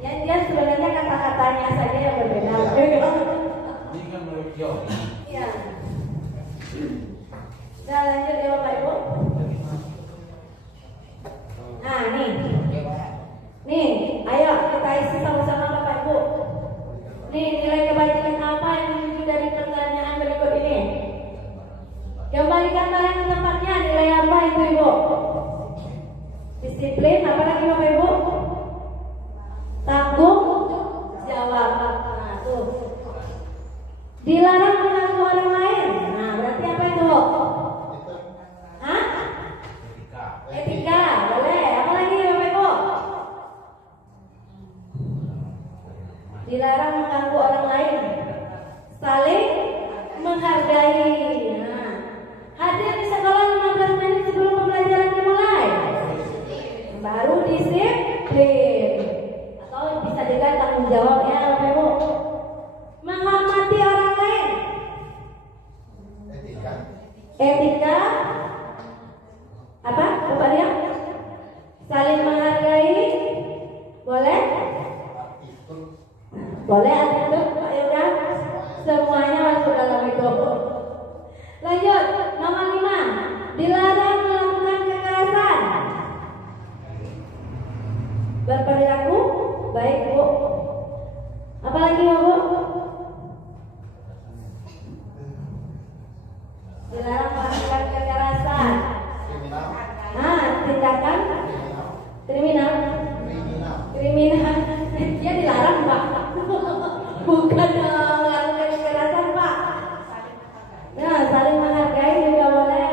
Ya, dia sebenarnya kata-katanya saja yang berbeda. Ini kan menurut Joe. Iya. Nah, lanjut ya Bapak Ibu. Nah, nih, ayo kita isi sama-sama Bapak Ibu. Nih, nilai kebajikan apa yang diuji dari pertanyaan berikut ini? Kembalikan tangan ke tempatnya. Nilai apa itu Ibu? Disiplin, apa lagi Bapak Ibu? Tanggung jawab. Nah, tuh. Dilarang mengganggu orang lain. Nah, berarti apa itu? Hah? Etika. Boleh. Apa lagi Bapak Ibu? Dilarang mengganggu orang lain. Saling menghargai. Nah, hadir di sekolah 15 menit sebelum pembelajaran dimulai. Baru disiplin. Atau bisa juga tanggung jawab ya Bapak Ibu. Menghormati orang lain. etika, apa? Bapak dia? Saling menghargai, boleh? Boleh attitude, Pak Yoga? Semuanya masuk dalam itu. Lanjut, nomor 5, dilarang melakukan kekerasan. Berperilaku baik, Bu. Apalagi, Bu? Dilarang melakukan kekerasan. Tindakan kriminal. Dia dilarang, Pak. Bukan melakukan kekerasan, Pak. Nah, saling menghargai juga boleh.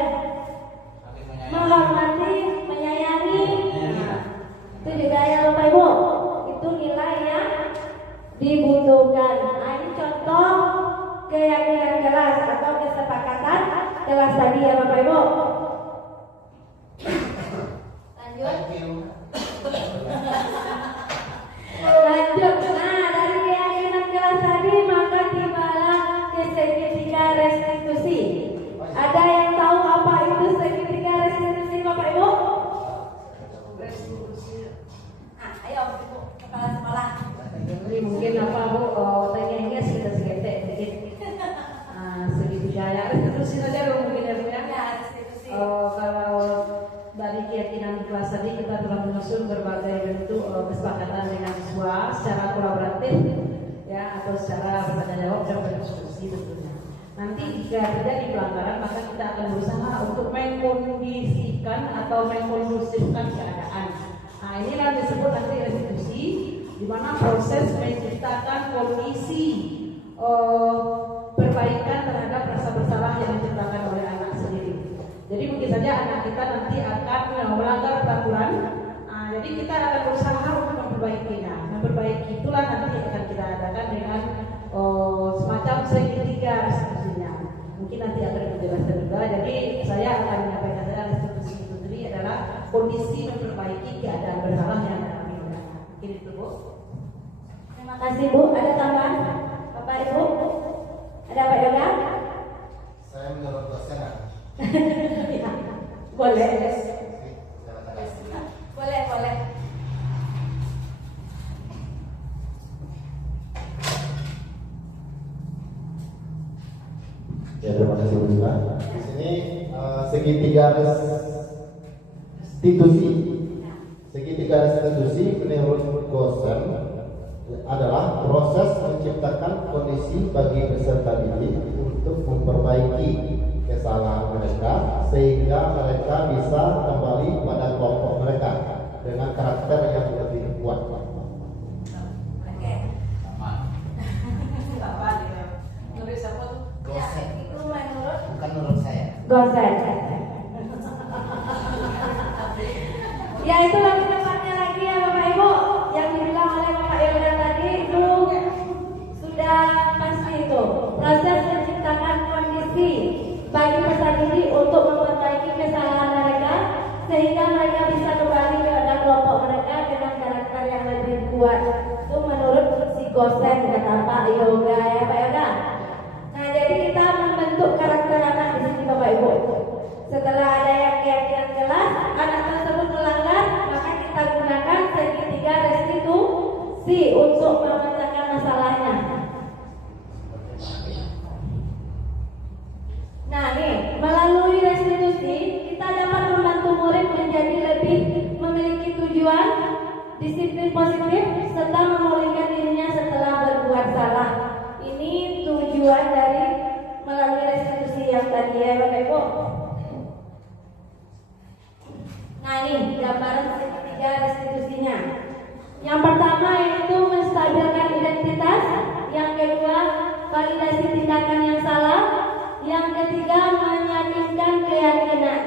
Menghormati, menyayangi. Itu juga ya, Bapak Ibu. Itu nilai yang dibutuhkan. Nah, ini contoh keyakinan kelas atau kesepakatan kelas tadi ya, Bapak Ibu. Lanjut. Nah, dari keyakinan kelas tadi maka tibalah ke segitiga restitusi. Ada yang tahu apa itu segitiga restitusi, Bapak Ibu? Ayo Ibu, kepala sekolah. Jadi mungkin apa Bu, tanya sedikit. Segitiga ya restitusi saja mungkin ya Bu ya. Restitusi. Kalau dari keyakinan kelas tadi kita telah menyusun berbagai bentuk kesepakatan dengan siswa secara kolaboratif ya, atau secara bertanya jawab dan berdiskusi tentunya. Nanti jika terjadi pelanggaran maka kita akan berusaha untuk mengkondisikan atau mengkondusifkan keadaan. Nah, ini yang disebut nanti restitusi, di mana proses menciptakan kondisi perbaikan terhadap rasa bersalah yang diciptakan oleh anak sendiri. Jadi mungkin saja anak kita nanti akan melanggar peraturan. Jadi kita akan berusaha untuk memperbaikinya. Memperbaiki itulah nanti akan kita adakan dengan semacam segitiga restitusinya. Mungkin nanti akan dijelaskan juga. Jadi saya akan menyampaikan saja restitusi itu sendiri adalah kondisi memperbaiki keadaan bersalah yang dialami oleh anak. Mungkin itu Bu. Terima kasih Bu. Ada tambahan Bapak Ibu? Ada Pak Yoga? Saya menurut dosen. Boleh. Boleh. Ya, terima kasih Bu Sula. Di sini segitiga restitusi. Segitiga restitusi menurut dosen adalah proses menciptakan kondisi bagi peserta didik untuk memperbaiki kesalahan mereka sehingga mereka bisa kembali pada kelompok mereka dengan karakter yang lebih kuat. Menurut siapa tuh? Dosen. Itu menurut Bukan menurut saya. dosen. Ya, itu lebih tepatnya lagi ya Bapak Ibu, yang dibilang oleh Bapak Yoga tadi itu sudah pasti itu proses menciptakan kondisi bagi peserta didik untuk memperbaiki kesalahan mereka sehingga mereka bisa kembali kepada kelompok mereka dengan karakter yang lebih kuat. Itu menurut psikosen kata Pak Yoga ya Pak Yoga. Nah, jadi kita membentuk karakter anak di sini Bapak Ibu. Setelah ada yang keyakinan kelas, anak tersebut melanggar, maka kita gunakan segitiga restitusi untuk memecahkan masalahnya. Nah, nih, melalui restitusi kita dapat membantu murid menjadi lebih memiliki tujuan, disiplin positif, serta memulihkan dirinya setelah berbuat salah. Ini tujuan dari melalui restitusi yang tadi ya Bapak Ibu. Nah, ini gambaran segitiga restitusinya. Yang pertama yaitu menstabilkan identitas, yang kedua validasi tindakan yang salah, yang ketiga meyakinkan keyakinan.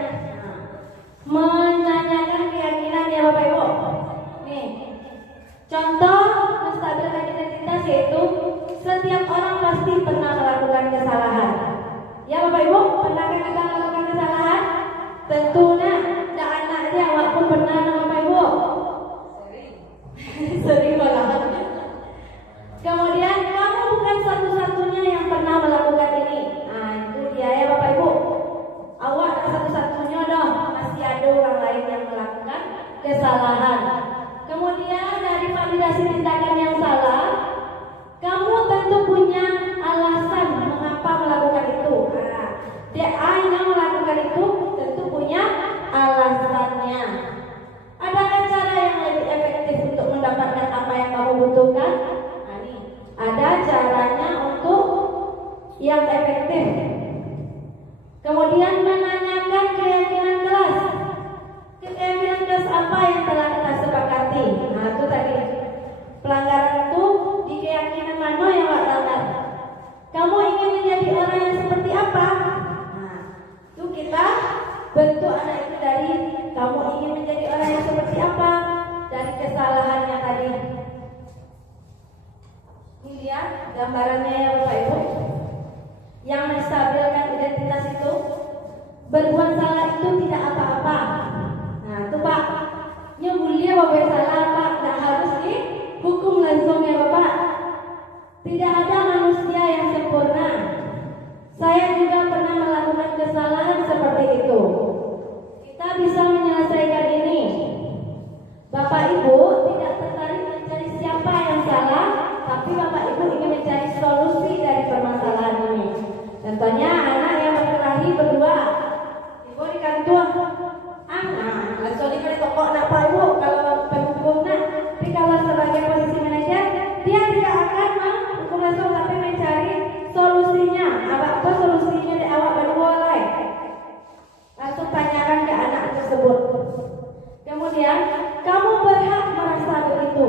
Menanyakan keyakinan ya Bapak Ibu. Nih, contoh menstabilkan identitas yaitu setiap orang pasti pernah melakukan kesalahan. Ya Bapak Ibu, pernahkah kita melakukan kesalahan? Tentunya, tidak anaknya awak pun pernah Bapak Ibu. Sering banget. Kemudian kamu bukan satu-satunya yang pernah melakukan ini. Kemudian menanyakan keyakinan kelas. Keyakinan kelas apa yang telah kita sepakati? Nah itu tadi. Pelanggaran itu di keyakinan mana yang Wak langgar? Kamu ingin menjadi orang yang seperti apa? Nah itu kita bentuk anak itu dari kamu ingin menjadi orang yang seperti apa? Dari kesalahannya tadi. Ini dia gambarannya ya Bapak Ibu. Yang menstabilkan identitas itu, berbuat salah itu tidak apa-apa. Nah itu Pak, mulia Bapak salah Pak, tidak harus dihukum langsung ya Bapak. Tidak ada manusia yang sempurna. Saya juga pernah melakukan kesalahan seperti itu. Kita bisa menyelesaikan ini. Bapak Ibu tidak tertarik mencari siapa yang salah, tapi Bapak Ibu ingin mencari solusi dari permasalahan ini. Contohnya anak yang berkelahi berdua, ibu di kantor, langsung di toko nak Pak Ibu kalau penghukum nak, tapi kalau sebagai posisi manajer dia tidak akan menghukum langsung tapi mencari solusinya. Apa solusinya di awal berdua lain? Langsung tanyakan ke anak tersebut. Kemudian kamu berhak merasa begitu.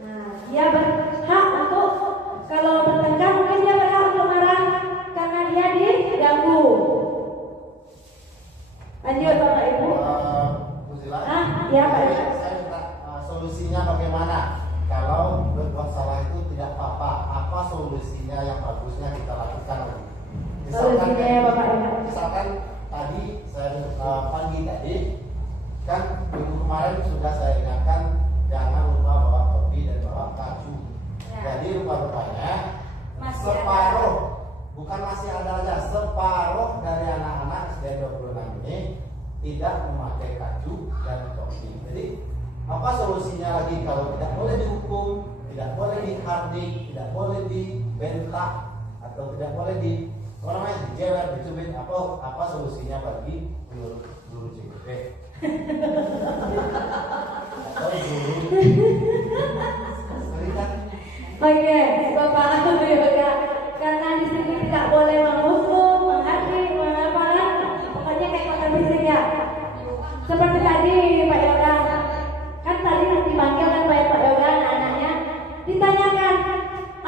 Nah, dia berhak untuk kalau bertengkar mungkin dia berhak untuk marah karena dia diganggu. Lanjut Bapak Ibu. Bu Zila, ya Pak. Saya minta solusinya bagaimana? Kalau berbuat salah itu tidak apa-apa. Apa solusinya yang bagusnya kita lakukan? Solusinya ya Bapak Ibu. Misalkan tadi saya pagi tadi kan minggu kemarin sudah saya ingatkan jangan lupa bawa topi dan bawa baju. Ya. Jadi rupa-rupanya separuh ada. Bukan masih ada aja, separuh dari anak-anak SD 26 ini tidak memakai baju dan topi. Jadi apa solusinya lagi kalau tidak boleh dihukum, tidak boleh dihardik, tidak boleh dibentak atau tidak boleh dijewer, dicubit? Apa solusinya bagi guru CGP? Atau guru Oke, Bapak Yoga, karena di sini tidak boleh menghukum, menghardik, pokoknya kayak kota bisik ya. Seperti tadi Pak Yoga, kan tadi dipanggil kan Pak Yoga anak-anaknya, ditanyakan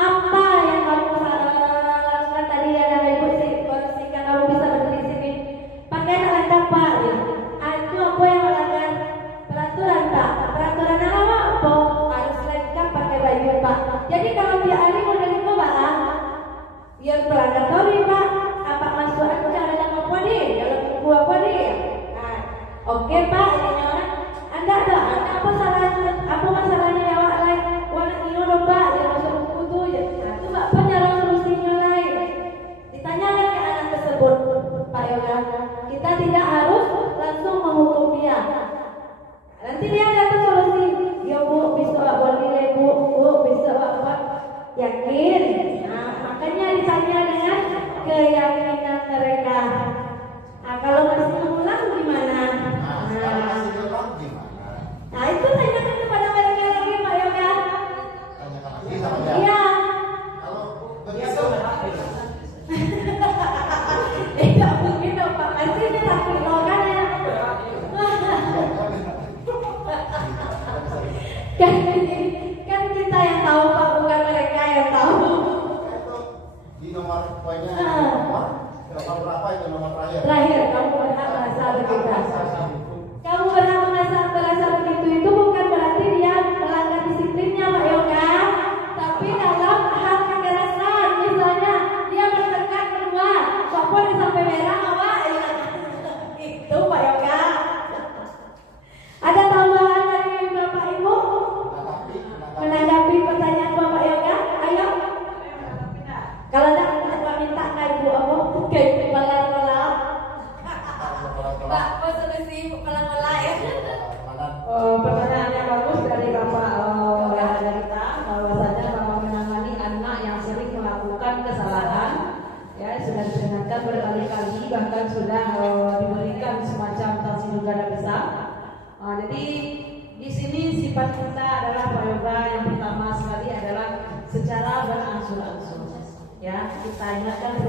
apa yang kamu lakukan tadi ya dari Ibu sehingga kamu bisa berdiri di sini. Pakaian lengkap Pak. Itu apa yang melanggar peraturan Pak? Peraturan apa? Harus lengkap pakai baju Pak. Jadi kalau dia hari model itu Pak, dia pelanggar topi Pak. Apa masuk aja dalam apa nih? Dalam buku apa nih? Nah, oke Pak, ini orang. Anda apa salahnya? Apa masalahnya ya Pak? Warna ini dong Pak, dia masuk buku tuh. Nah, itu Pak, cara solusinya lain. Ditanyakan ke anak tersebut, Pak Yoga. Kita tidak harus langsung menghukum dia. Nanti dia dapat solusi. Ya Bu, bisa boleh Bu, bisa apa? Yakin? Nah, makanya ditanya dengan keyakinan mereka. Nah, kalau masih mengulang gimana? Nah, itu tanyakan kepada mereka lagi Pak Yoga. Tanyakan lagi sama dia. Iya. Kalau begitu Tidak begitu Pak, pasti dia takut logan ya. Kan kita yang tahu Pak, bukan mereka yang tahu. itu di nomor poinnya nomor berapa itu nomor terakhir? Terakhir, kamu berhak merasa begitu. Kamu berhak merasa begitu itu bukan berarti dia melanggar disiplinnya Pak Yoga, tapi dalam hal kekerasan. Misalnya dia bertengkar berdua, kok pun sampai merah Pak? Itu Pak Yoga. Ada tambahan dari Bapak Ibu menanggapi pertanyaan Bapak Yoga? Ayo. Kalau tidak minta ke Ibu apa? Ke Ibu malah. Pak, apa solusi Ibu malah ya? Pertanyaannya bagus dari Bapak yang ada kita, bahwasanya Bapak menangani anak yang sering melakukan kesalahan, ya sudah diingatkan berkali-kali, bahkan sudah diberikan semacam sanksi negara besar. Jadi di sini sifat kita adalah Pak Yoga yang pertama sekali adalah secara berangsur-angsur. Ya, kita ingatkan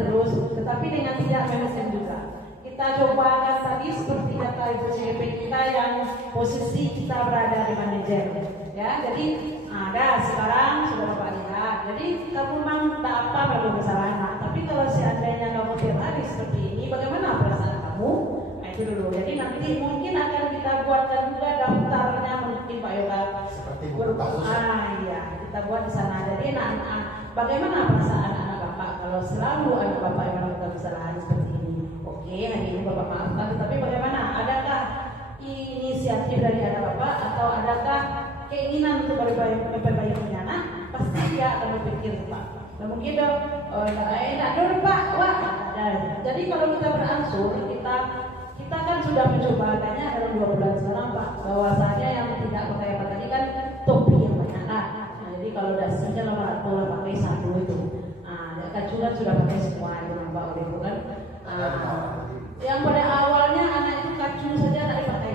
terus, tetapi dengan tidak menekan juga. Kita coba tadi seperti kata Ibu CGP kita yang posisi kita berada di manajer. Ya, jadi ada sekarang sudah Bapak lihat. Jadi kamu memang tak apa perlu kesalahan. Tapi kalau seandainya kamu tiap hari seperti ini, bagaimana perasaan kamu? Nah, itu dulu. Jadi nanti mungkin akan kita buatkan juga daftarnya mungkin Pak Yoga. Seperti buku kasus. Iya, kita buat di sana. Jadi bagaimana perasaan anak Bapak kalau selalu anak Bapak yang melakukan kesalahan seperti ini? Oke, hari ini Bapak maafkan, tetapi bagaimana? Adakah inisiatif dari anak Bapak atau adakah keinginan untuk memperbaiki anak? Pasti dia akan berpikir Pak. Dan mungkin dong, enak dong Pak, wah. Jadi kalau kita beransur, kita kan sudah mencoba kayaknya dalam 2 bulan sekarang Pak, bahwasanya yang tidak pakai apa tadi kan topi yang banyak. Nah, jadi kalau dasarnya lama pakai satu itu, kaculan sudah pakai semua itu nampak oleh Ibu kan. Yang pada awalnya anak itu kacung saja tak dipakai,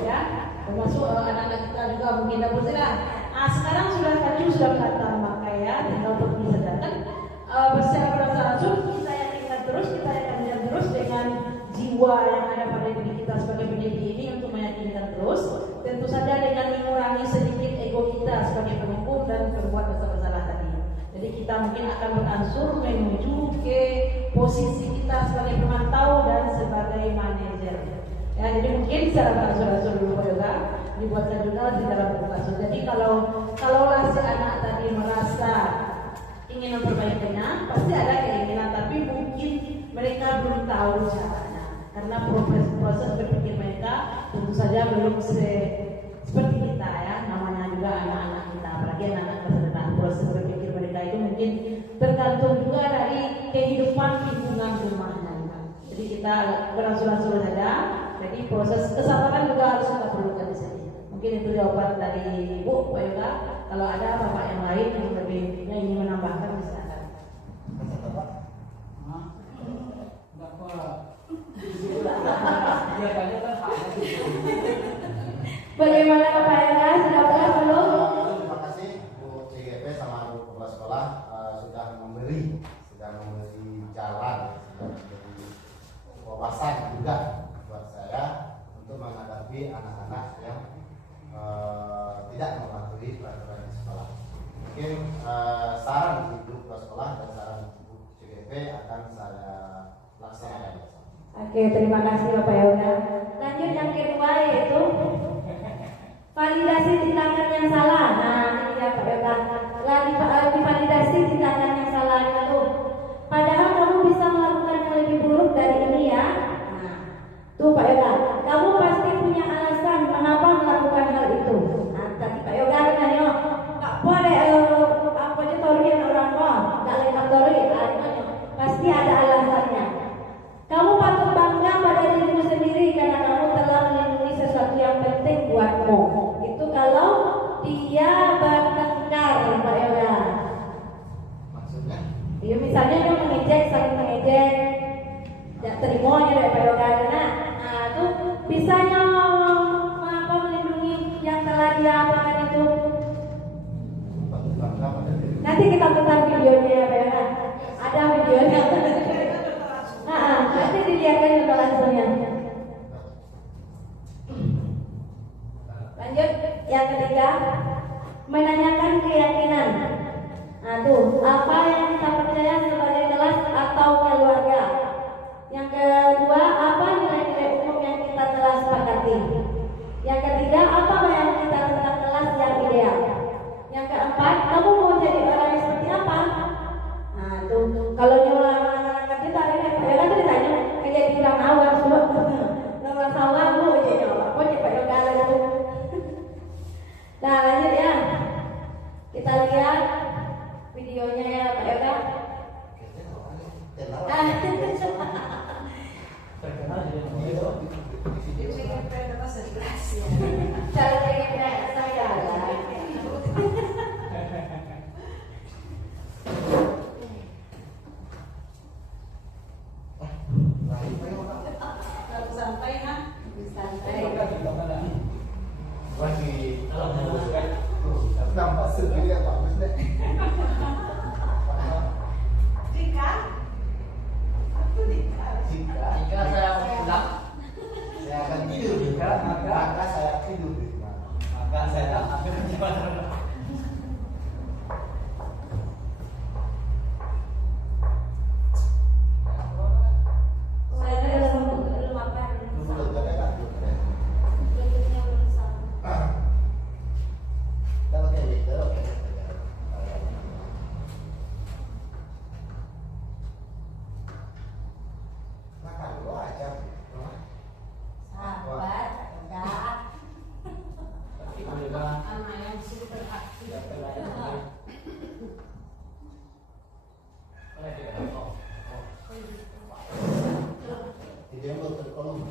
ya, termasuk anak-anak kita juga mungkin dapur lah. Sekarang sudah kacung sudah kelihatan pakai ya, tinggal pergi saja kan. Secara berdasar kita yakinkan terus, kita yakinkan terus dengan jiwa yang ada pada diri kita sebagai pendidik ini untuk meyakinkan terus. Tentu saja dengan mengurangi sedikit ego kita sebagai penghukum dan berbuat bersalah tadi. Jadi kita mungkin akan beransur menuju ke posisi kita sebagai pemantau dan sebagai manajer. Ya, jadi mungkin secara beransur-ansur dulu Pak Yoga dibuatkan jurnal di dalam buku kasus. Jadi kalaulah si anak tadi merasa ingin memperbaikinya, pasti ada keinginan, tapi mungkin mereka belum tahu caranya. Karena proses berpikir mereka tentu saja belum seperti kita ya, namanya juga anak-anak kita, apalagi anak-anak kesedaran. Proses berpikir mereka itu mungkin tergantung juga dari kehidupan lingkungan rumahnya. Jadi kita beransur-ansur saja. Jadi proses kesabaran juga harus kita perlukan di sini. Mungkin itu jawaban dari Ibu, Pak Yoga. Kalau ada bapak yang lain yang lebih ingin menambahkan misalkan. Bagaimana Pak Yoga? Sudah puas belum? Terima kasih Bu CGP sama Bu Kepala Sekolah sudah memberi jalan, sudah memberi wawasan juga buat saya untuk menghadapi anak-anak yang tidak mematuhi peraturan di sekolah. Mungkin saran Ibu Kepala Sekolah dan saran Ibu CGP akan saya laksanakan. Oke, terima kasih Bapak Yoga. Lanjut yang kedua yaitu validasi tindakan yang salah. Nah, ini dia Pak Yoga. Validasi tindakan yang salah itu. Padahal kamu bisa melakukan yang lebih buruk dari ini ya. Nah, tuh Pak Yoga, kamu pasti punya alasan mengapa melakukan hal itu. Nah, tadi Pak Yoga nanya, Kak Po ada apa aja tori yang orang tua, nggak lengkap tori, pasti ada alasannya. Kamu patut bangga pada dirimu sendiri karena kamu telah melindungi sesuatu yang penting buatmu. Itu kalau dia bertengkar, Pak Yoga. Maksudnya? Ya, misalnya dia mengejek, saling mengejek, tidak terimanya dari Pak Yoga. Nah, itu bisanya melindungi yang telah dia apakan itu. Nanti kita putar videonya ya Pak Yoga. Ada videonya. Nanti dilihatkan juga langsungnya. Lanjut, yang ketiga, menanyakan keyakinan. Nah tuh, apa yang kita percaya sebagai kelas atau keluarga. Yang kedua, apa nilai-nilai umum yang kita telah sepakati. Yang ketiga, apa yang kita tentang kelas yang ideal. Yang keempat, kamu mau jadi orang yang seperti apa? Saya akan tidur di maka saya tidur di mana. Maka saya tak ambil gimana. Belum apa? Belum ada kan? Belumnya belum sama. Kalau kayak gitu, makan dulu aja. Sabar, enggak. Juga Anak yang super aktif. Tidak mau terkolong.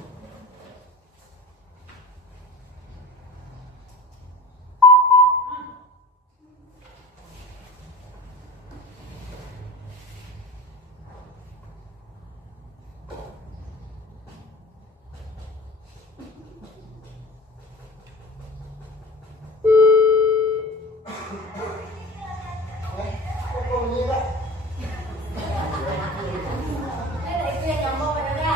Ada itu yang nyambung pada dia.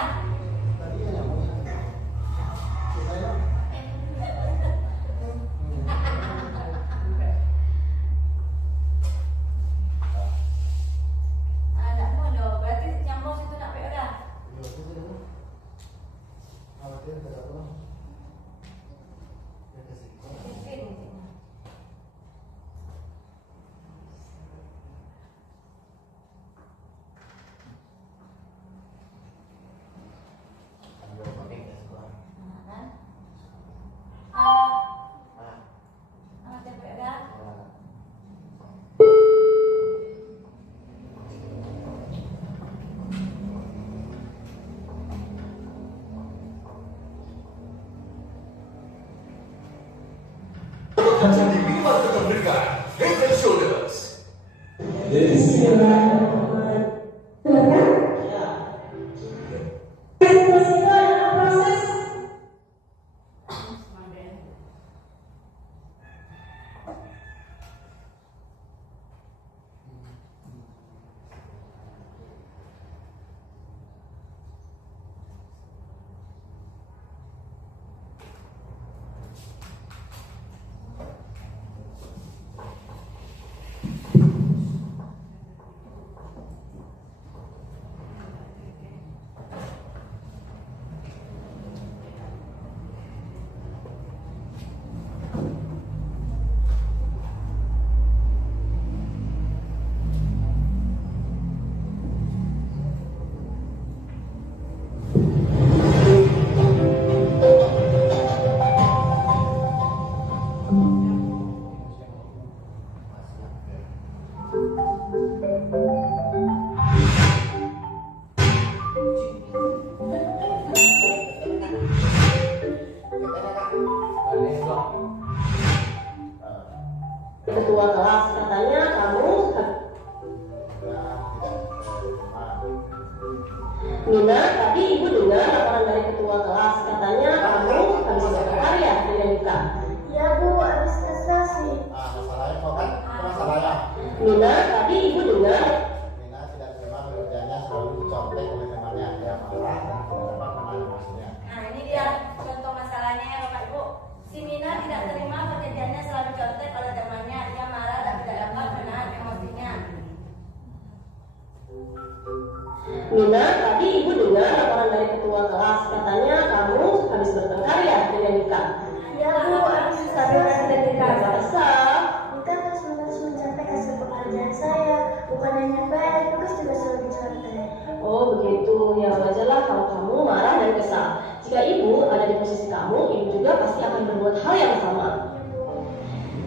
Ada mau dong, berarti nyambung situ nak pe dah. Kaca di bima tetap dekat. Head and shoulders. Ketua kelas katanya kamu Nina, tadi ibu dengar laporan dari ketua kelas katanya kamu habis berkarya tidak nikah. Ya Bu, habis prestasi. Masalahnya kok kan masalahnya. Nina, tadi ibu dengar Nina tidak terima bekerjanya selalu dicontek oleh temannya. Dia marah dan tidak dapat menahan emosinya. Nah ini dia contoh masalahnya ya Bapak Ibu. Si Mina tidak terima pekerjaannya selalu contek oleh temannya. Ia marah dan tidak dapat menahan emosinya. Nina, tadi ibu dengar laporan dari ketua kelas katanya kamu habis bertengkar ya tidak nikah. Ya Bu, habis tidak nikah. Kesal. Kita terus-menerus mencapai hasil pekerjaan saya. Bukan hanya bayar, tugas juga selalu dicontek. Oh begitu, ya wajarlah kalau kamu marah dan kesal. Jika ibu ada di posisi kamu, ibu juga pasti akan berbuat hal yang sama.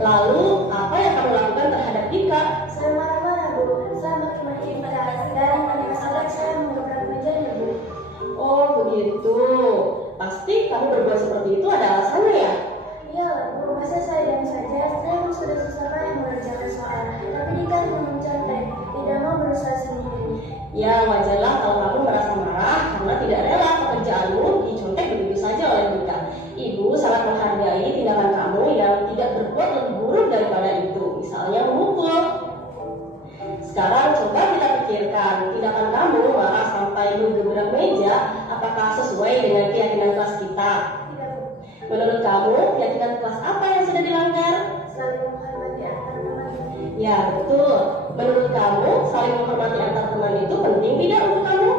Lalu, apa yang kamu lakukan terhadap Dika? Saya marah-marah Bu. Saya maki-maki pada dan pada saat saya menggebrak mejanya Bu. Oh begitu, pasti kamu berbuat seperti itu ada alasannya ya? Iya Bu, masa saya diam saja? Saya memang sudah susah payah mengerjakan soal. Tapi Dika yang mencontek, tidak mau berusaha sendiri. Ya wajarlah kalau kamu merasa marah karena tidak rela pekerjaanmu dicontek begitu saja oleh Dika. Ibu sangat menghargai tindakan kelas apa yang sudah dilanggar? Saling menghormati antar teman. Ya, betul. Menurut kamu, saling menghormati antar teman itu penting tidak untuk kamu?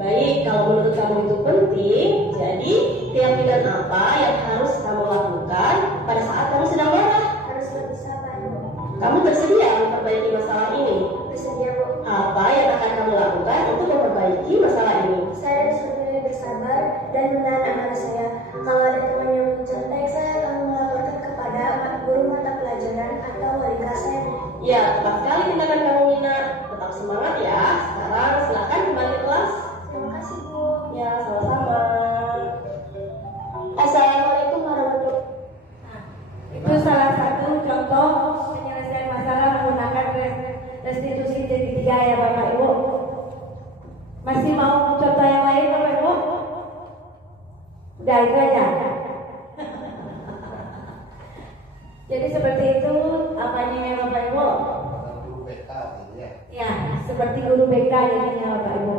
Baik, kalau menurut kamu itu penting, jadi keyakinan apa yang harus kamu lakukan pada saat kamu sedang marah? Harus lebih sabar. Kamu bersedia memperbaiki masalah ini? Bersedia, Bu. Apa yang akan kamu lakukan untuk memperbaiki masalah ini? Saya harus lebih bersabar dan menahan amarah saya. Kalau ada teman yang mencontek, saya akan melaporkan kepada guru mata pelajaran atau wali kelas saya. Ya, tepat sekali tindakan kamu, Nina. Tetap semangat ya. Sekarang silakan kembali ke kelas. Terima kasih, Bu. Ya, sama-sama. Assalamualaikum warahmatullahi wabarakatuh. Itu salah satu contoh penyelesaian masalah menggunakan restitusi segitiga ya Bapak Ibu. Masih mau contoh yang lain Bapak Ibu? Udah itu aja. Jadi seperti itu apanya ya Bapak Ibu? Guru BK ya. Ya, seperti guru BK jadinya Bapak Ibu.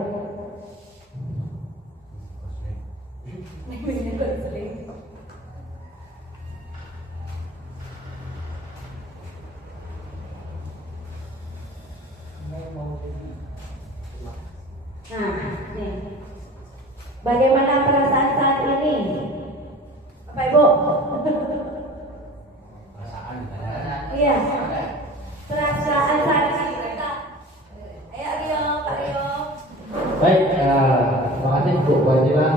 Nah, nih. Bagaimana perasaan saat ini? Bapak Ibu? Iya. Perasaan saat ini. Ayo Rio, Pak Rio. Baik, terima kasih Bu Wajila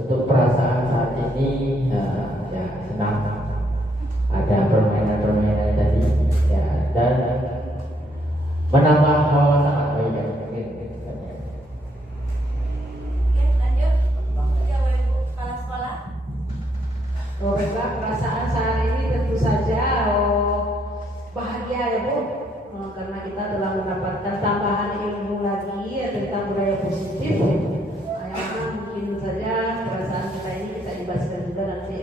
untuk perasaan saat ini. Ya senang ada permainan-permainan tadi ya, dan menambah hawa sangat baik ya. Baiklah, perasaan saat ini tentu saja bahagia ya Bu, karena kita telah mendapatkan tambahan ilmu lagi ya, tentang budaya positif. Karena mungkin saja perasaan kita ini kita ibaskan juga nanti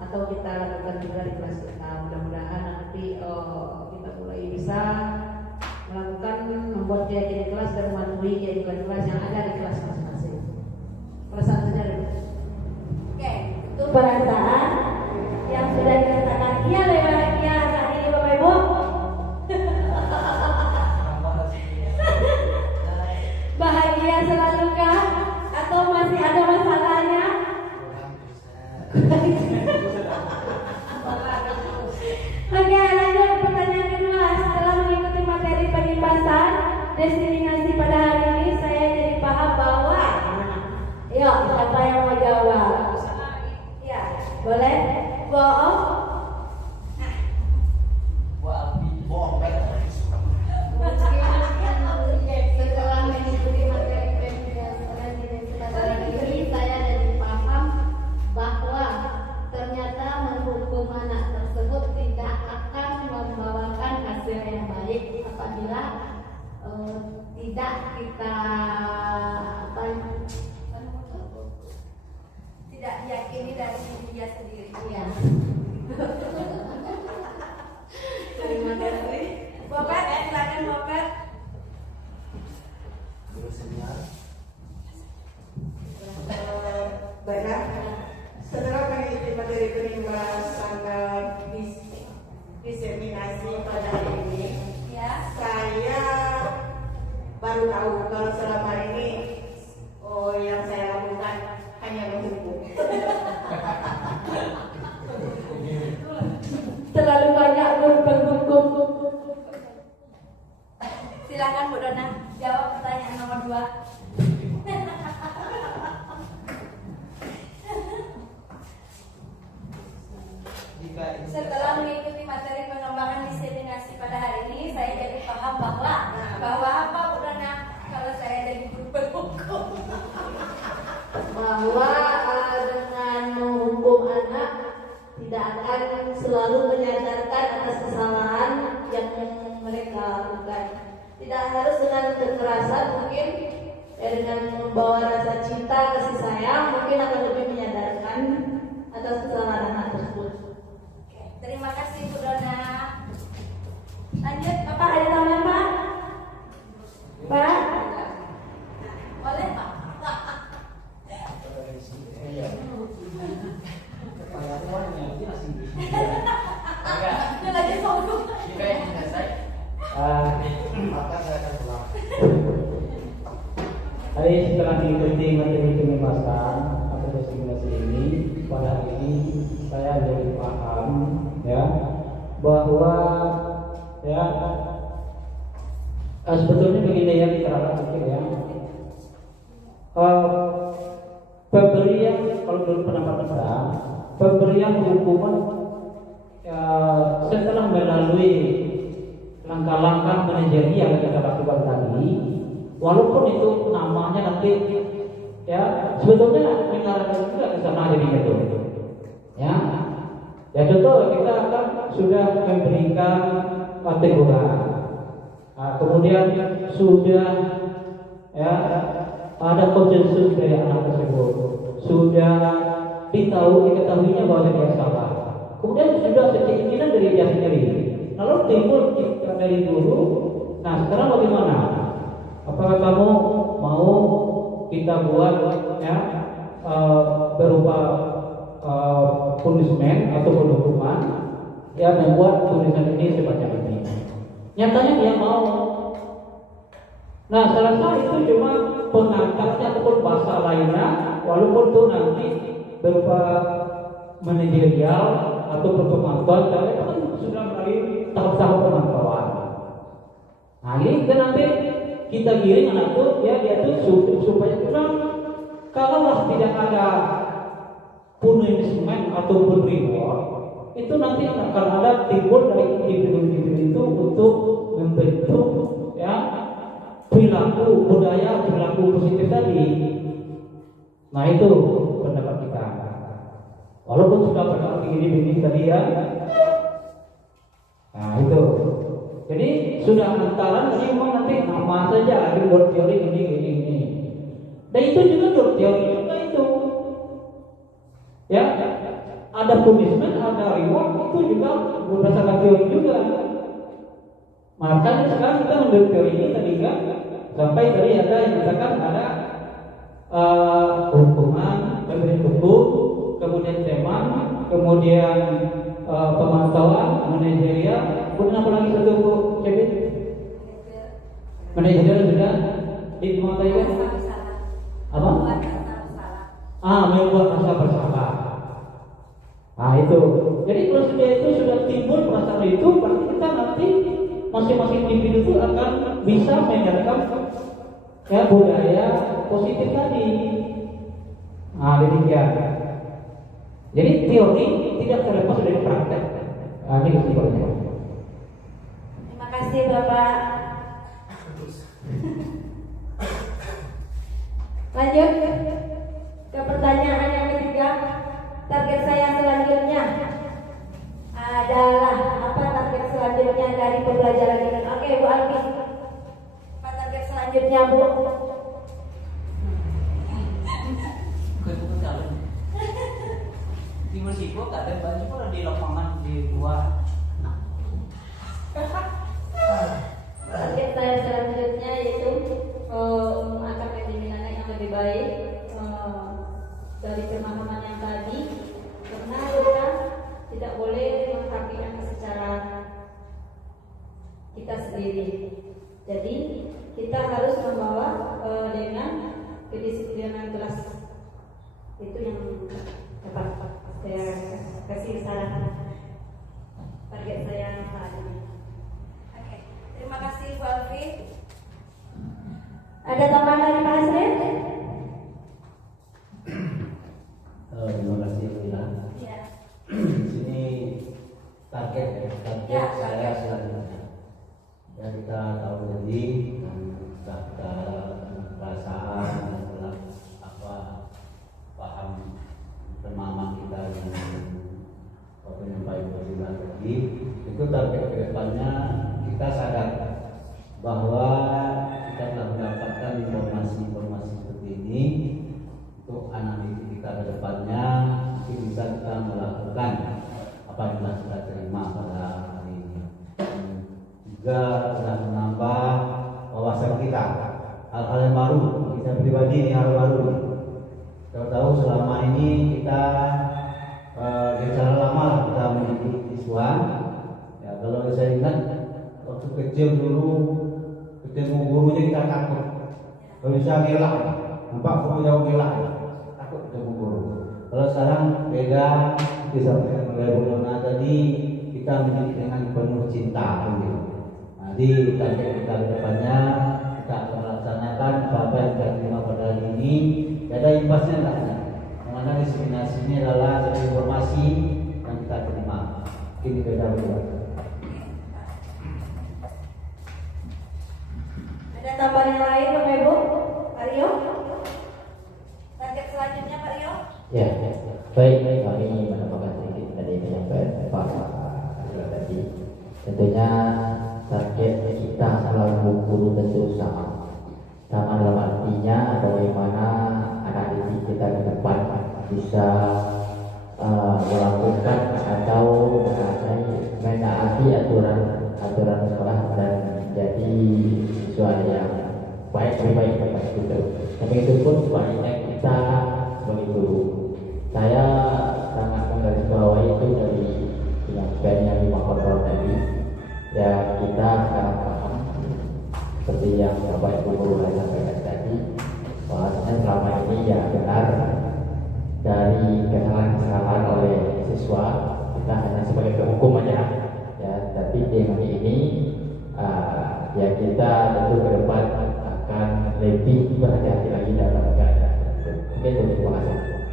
atau kita lakukan juga di kelas kita. Mudah-mudahan nanti kita mulai bisa melakukan membuat keyakinan kelas dan mematuhi keyakinan kelas yang ada di kelas masing-masing. Perasaan saja Bu. Oke, itu perasaan yang sudah dirasakan. Iya, bahagia saat ini Bapak Ibu. Bahagia selalu kah? Atau masih ada masalahnya? Oke, lanjut pertanyaan kedua. Setelah mengikuti materi penimbasan destinasi pada hari ini, saya jadi paham bahwa yuk, siapa yang mau jawab? Ya, boleh? Bohong? Setelah mengikuti materi penjelasan ini, saya jadi paham bahwa ternyata menghukum anak tersebut tidak akan membawakan hasil yang baik apabila tidak kita Tidak diyakini dari diri dia sendiri. ya. Terima kasih. Bapak, silakan Bapak. Baiklah, setelah mengikuti materi penimbasan diseminasi pada hari ini, Ya. saya baru tahu kalau selama ini yang saya lakukan hanya menghukum. Terlalu banyak berhukum. Silakan Bu Dona jawab pertanyaan nomor 2. Setelah mengikuti materi pengembangan diseminasi pada hari ini, saya jadi paham bahwa apa Bu Dona kalau saya jadi guru berhukum? Bahwa dengan menghukum anak tidak akan selalu menyadarkan atas kesalahan yang mereka lakukan. Tidak harus dengan kekerasan, mungkin ya dengan membawa rasa cinta, kasih sayang, mungkin akan lebih menyadarkan atas kesalahan anak tersebut. Oke, terima kasih Bu Dona. Lanjut, Bapak ada tambahan Pak? Pak? Boleh Pak? Jadi setelah mengikuti materi pembebasan atau destinasi ini, pada hari ini saya jadi paham ya bahwa ya sebetulnya begini ya kita pikir ya, pemberian kalau dulu pendapat saya, pemberian hukuman setelah melalui langkah-langkah manajerial yang kita lakukan tadi, walaupun itu namanya nanti ya sebetulnya negara itu tidak sama jadinya itu ya. Ya contoh kita akan sudah memberikan teguran, kemudian sudah ya ada konsensus dari anak tersebut, sudah diketahuinya bahwa dia salah, kemudian sudah sekeinginan dari dia sendiri, lalu timbul dari dulu. Nah sekarang bagaimana? Apakah kamu mau kita buat ya berupa punishment atau hukuman ya, membuat tulisan ini semacam ini? Nyatanya dia mau. Nah salah satu itu cuma pengangkatnya ataupun bahasa lainnya, walaupun itu nanti berupa manajerial atau pemantauan, tapi kan sudah melalui tahap-tahap pemantauan. Nah ini kan nanti kita giring anak itu ya, dia tuh supaya kurang, kalau tidak ada punishment ataupun reward, itu nanti akan ada timbul dari individu-individu itu untuk membentuk ya perilaku budaya, perilaku positif tadi. Nah itu pendapat kita. Walaupun sudah berarti begini tadi ya. Nah itu. Jadi sudah antara ini memang nanti nama saja ada buat teori ini. Dan itu juga buat teori juga itu. Ya, ada punishment, ada reward, itu juga berdasarkan teori juga. Makanya sekarang kita menurut teori ini tadi kan sampai tadi ada yang misalkan ada hukuman, pemberi hukum, kemudian teman, kemudian pemantauan, manajerial, kemudian apa lagi satu Bu Kevin? Manajerial sudah dimulai kan? Apa? Membuat rasa bersalah. Nah itu. Jadi kalau sudah itu sudah timbul perasaan itu, berarti kita nanti masing-masing individu itu akan bisa menerapkan ya budaya positif tadi. Nah demikian. Jadi teori tidak terlepas dari praktek. Ini kesimpulannya. Terima kasih Bapak. Lanjut ke pertanyaan yang ketiga. Target saya selanjutnya adalah apa? Target selanjutnya dari pembelajaran ini? Oke Bu Alfi, apa target selanjutnya Bu? Timur sibuk ada baju pun di lapangan di luar. Target saya selanjutnya yaitu akan pembinaan yang lebih baik dari pemahaman yang tadi, karena kita tidak boleh mengkapikan secara kita sendiri. Jadi kita harus membawa dengan kedisiplinan kelas. Itu yang dapat saya kasih saran target saya saat ini. Oke, terima kasih Bu Alfi. Ada tambahan dari Pak Hasrin? Terima kasih Lila. Ya. Sini target saya selanjutnya. Ya kita tahu tadi kita perasaan paham pemahaman kita yang penyampaian tadi itu target kedepannya kita sadar bahwa kita telah mendapatkan informasi seperti ini untuk anak didik kita kedepannya mungkin bisa kita melakukan apa yang telah kita terima pada hari ini. Juga telah menambah wawasan kita hal-hal yang baru kita pribadi ini hal baru. Kita tahu selama ini kita bicara lama kita mendidik siswa. Ya kalau saya ingat waktu kecil dulu ketemu gurunya kita takut. Kalau bisa gelak, nampak kamu jauh gelak, takut ketemu guru. Kalau sekarang beda, disampaikan oleh Bu Nona tadi, kita mendidik dengan penuh cinta. Nanti target kita ke depannya, kita akan melaksanakan apa yang kita terima pada hari ini. Ada imbasnya enggaknya? Karena diseminasi ini adalah satu informasi yang kita terima. Ini beda beda. Ada tambahan yang lain Bapak Ibu? Pak Rio? Target selanjutnya Pak Rio? Ya, baik, kami menambahkan sedikit tadi penyampaian Pak tadi. Tentunya target kita selalu guru tentu sama dalam artinya bagaimana anak didik kita ke depan bisa melakukan atau menaati aturan sekolah dan menjadi siswa yang baik lebih baik itu. Tapi itu pun sebaliknya kita sebagai guru. Saya sangat menggarisbawahi itu dari penyampaian yang 5 kontrol tadi. Ya kita sekarang paham seperti yang Bapak Ibu Guru sampaikan tadi, bahwasanya selama ini ya benar dari kesalahan-kesalahan oleh siswa kita hanya sebagai penghukum aja ya, tapi dengan ini ya kita tentu ke depan akan lebih berhati-hati lagi dalam keadaan. Oke, terima kasih.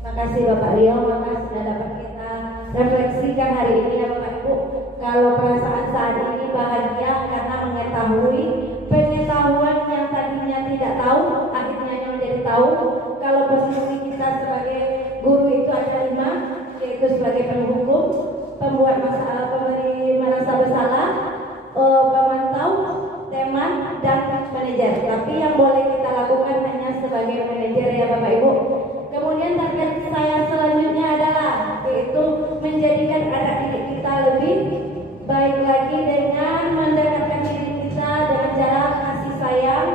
Terima kasih Bapak Rio, maka sudah dapat kita refleksikan hari ini ya Bapak Ibu. Kalau perasaan saat ini bahagia karena mengetahui pengetahuan yang tadinya tidak tahu akhirnya menjadi tahu. Kalau posisi kita sebagai guru itu ada 5, yaitu sebagai penghukum, pembuat masalah, pemberi merasa bersalah, pemantau, teman, dan manajer. Tapi yang boleh kita lakukan hanya sebagai manajer ya Bapak Ibu. Kemudian target saya selanjutnya adalah yaitu menjadikan anak didik kita lebih baik lagi dengan mendekatkan diri kita dengan cara kasih sayang,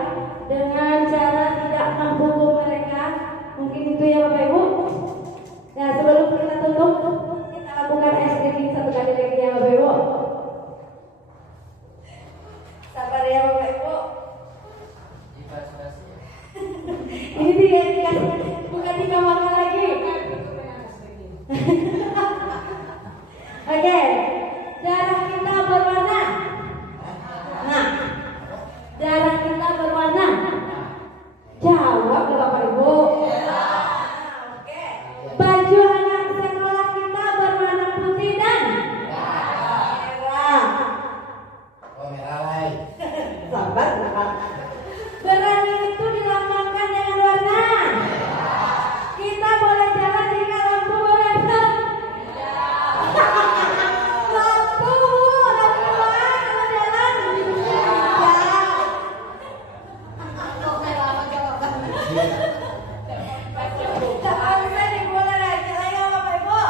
dengan cara tidak menghukum mereka. Mungkin itu ya Bapak Ibu. Nah sebelum kita tutup, kita lakukan SDG 1 kali lagi ya Bapak Ibu. Sabar ya Bapak Ibu. Ini dia dikasih bukan di kamarnya lagi. Oke, darah kita berwarna. Nah, darah kita berwarna. Jawab Bapak Ibu. Oke. Baju anak sekolah kita berwarna putih dan merah. Oh, merah lain. Sabar, Pak. Berani itu dilambangkan dengan warna. Kita boleh jalan jika lampu merah. Lampu jalan. Tak bisa diboleh lagi ya Bapak Ibu.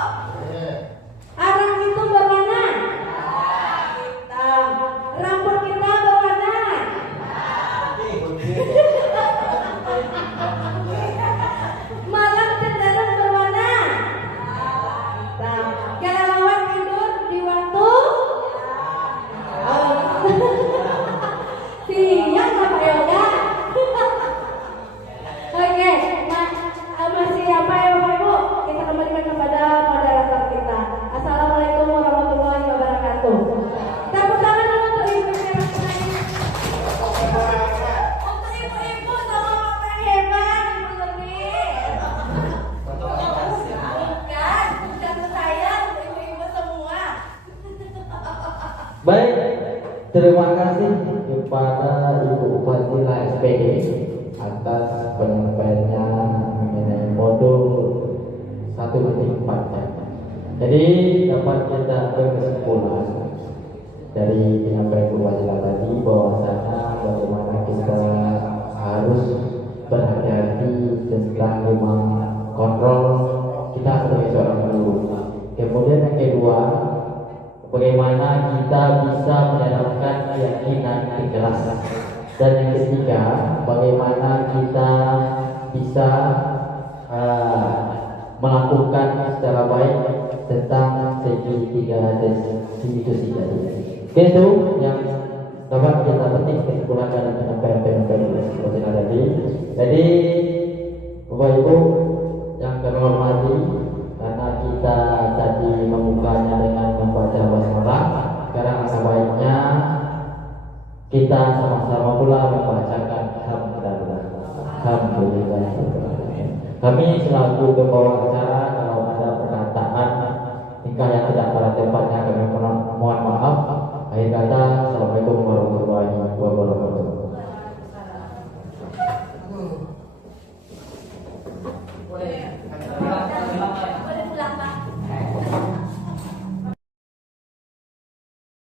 Arang itu berwarna hitam. Rambut kita berwarna malam cenderung berwarna hitam. Kelelawar tidur di waktu siang Bapak Yoga. Oke, masih apa ya Bapak Ibu? Kita kembalikan kepada moderator kita. Assalamualaikum warahmatullahi wabarakatuh. Tepuk tangan dulu untuk ibu-ibu. Untuk ibu-ibu sama bapak hebat, ibu lebih. Bukan, untuk saya, untuk ibu-ibu semua. Baik, terima kasih kepada Ibu Fadila SPD atas penyampaiannya mengenai modul 1.4. Jadi dapat kita berkesimpulan dari penyampaian Bu Fadila tadi bahwasanya bagaimana kita harus berhati-hati tentang 5 kontrol kita sebagai seorang guru. Kemudian yang kedua, bagaimana kita bisa menanamkan keyakinan di kelas. Dan yang ketiga, bagaimana kita bisa melakukan secara baik tentang segitiga institusi tadi. Itu yang dapat kita petik kesimpulan dari penyampaian Jadi Bapak Ibu yang kami hormati, karena kita tadi membukanya dengan membaca basmalah, sekarang sebaiknya kita sama-sama pula membacakan Alhamdulillah. Kami selaku pembawa acara, kalau ada perkataan tingkah yang tidak pada tempatnya kami mohon maaf. Akhir kata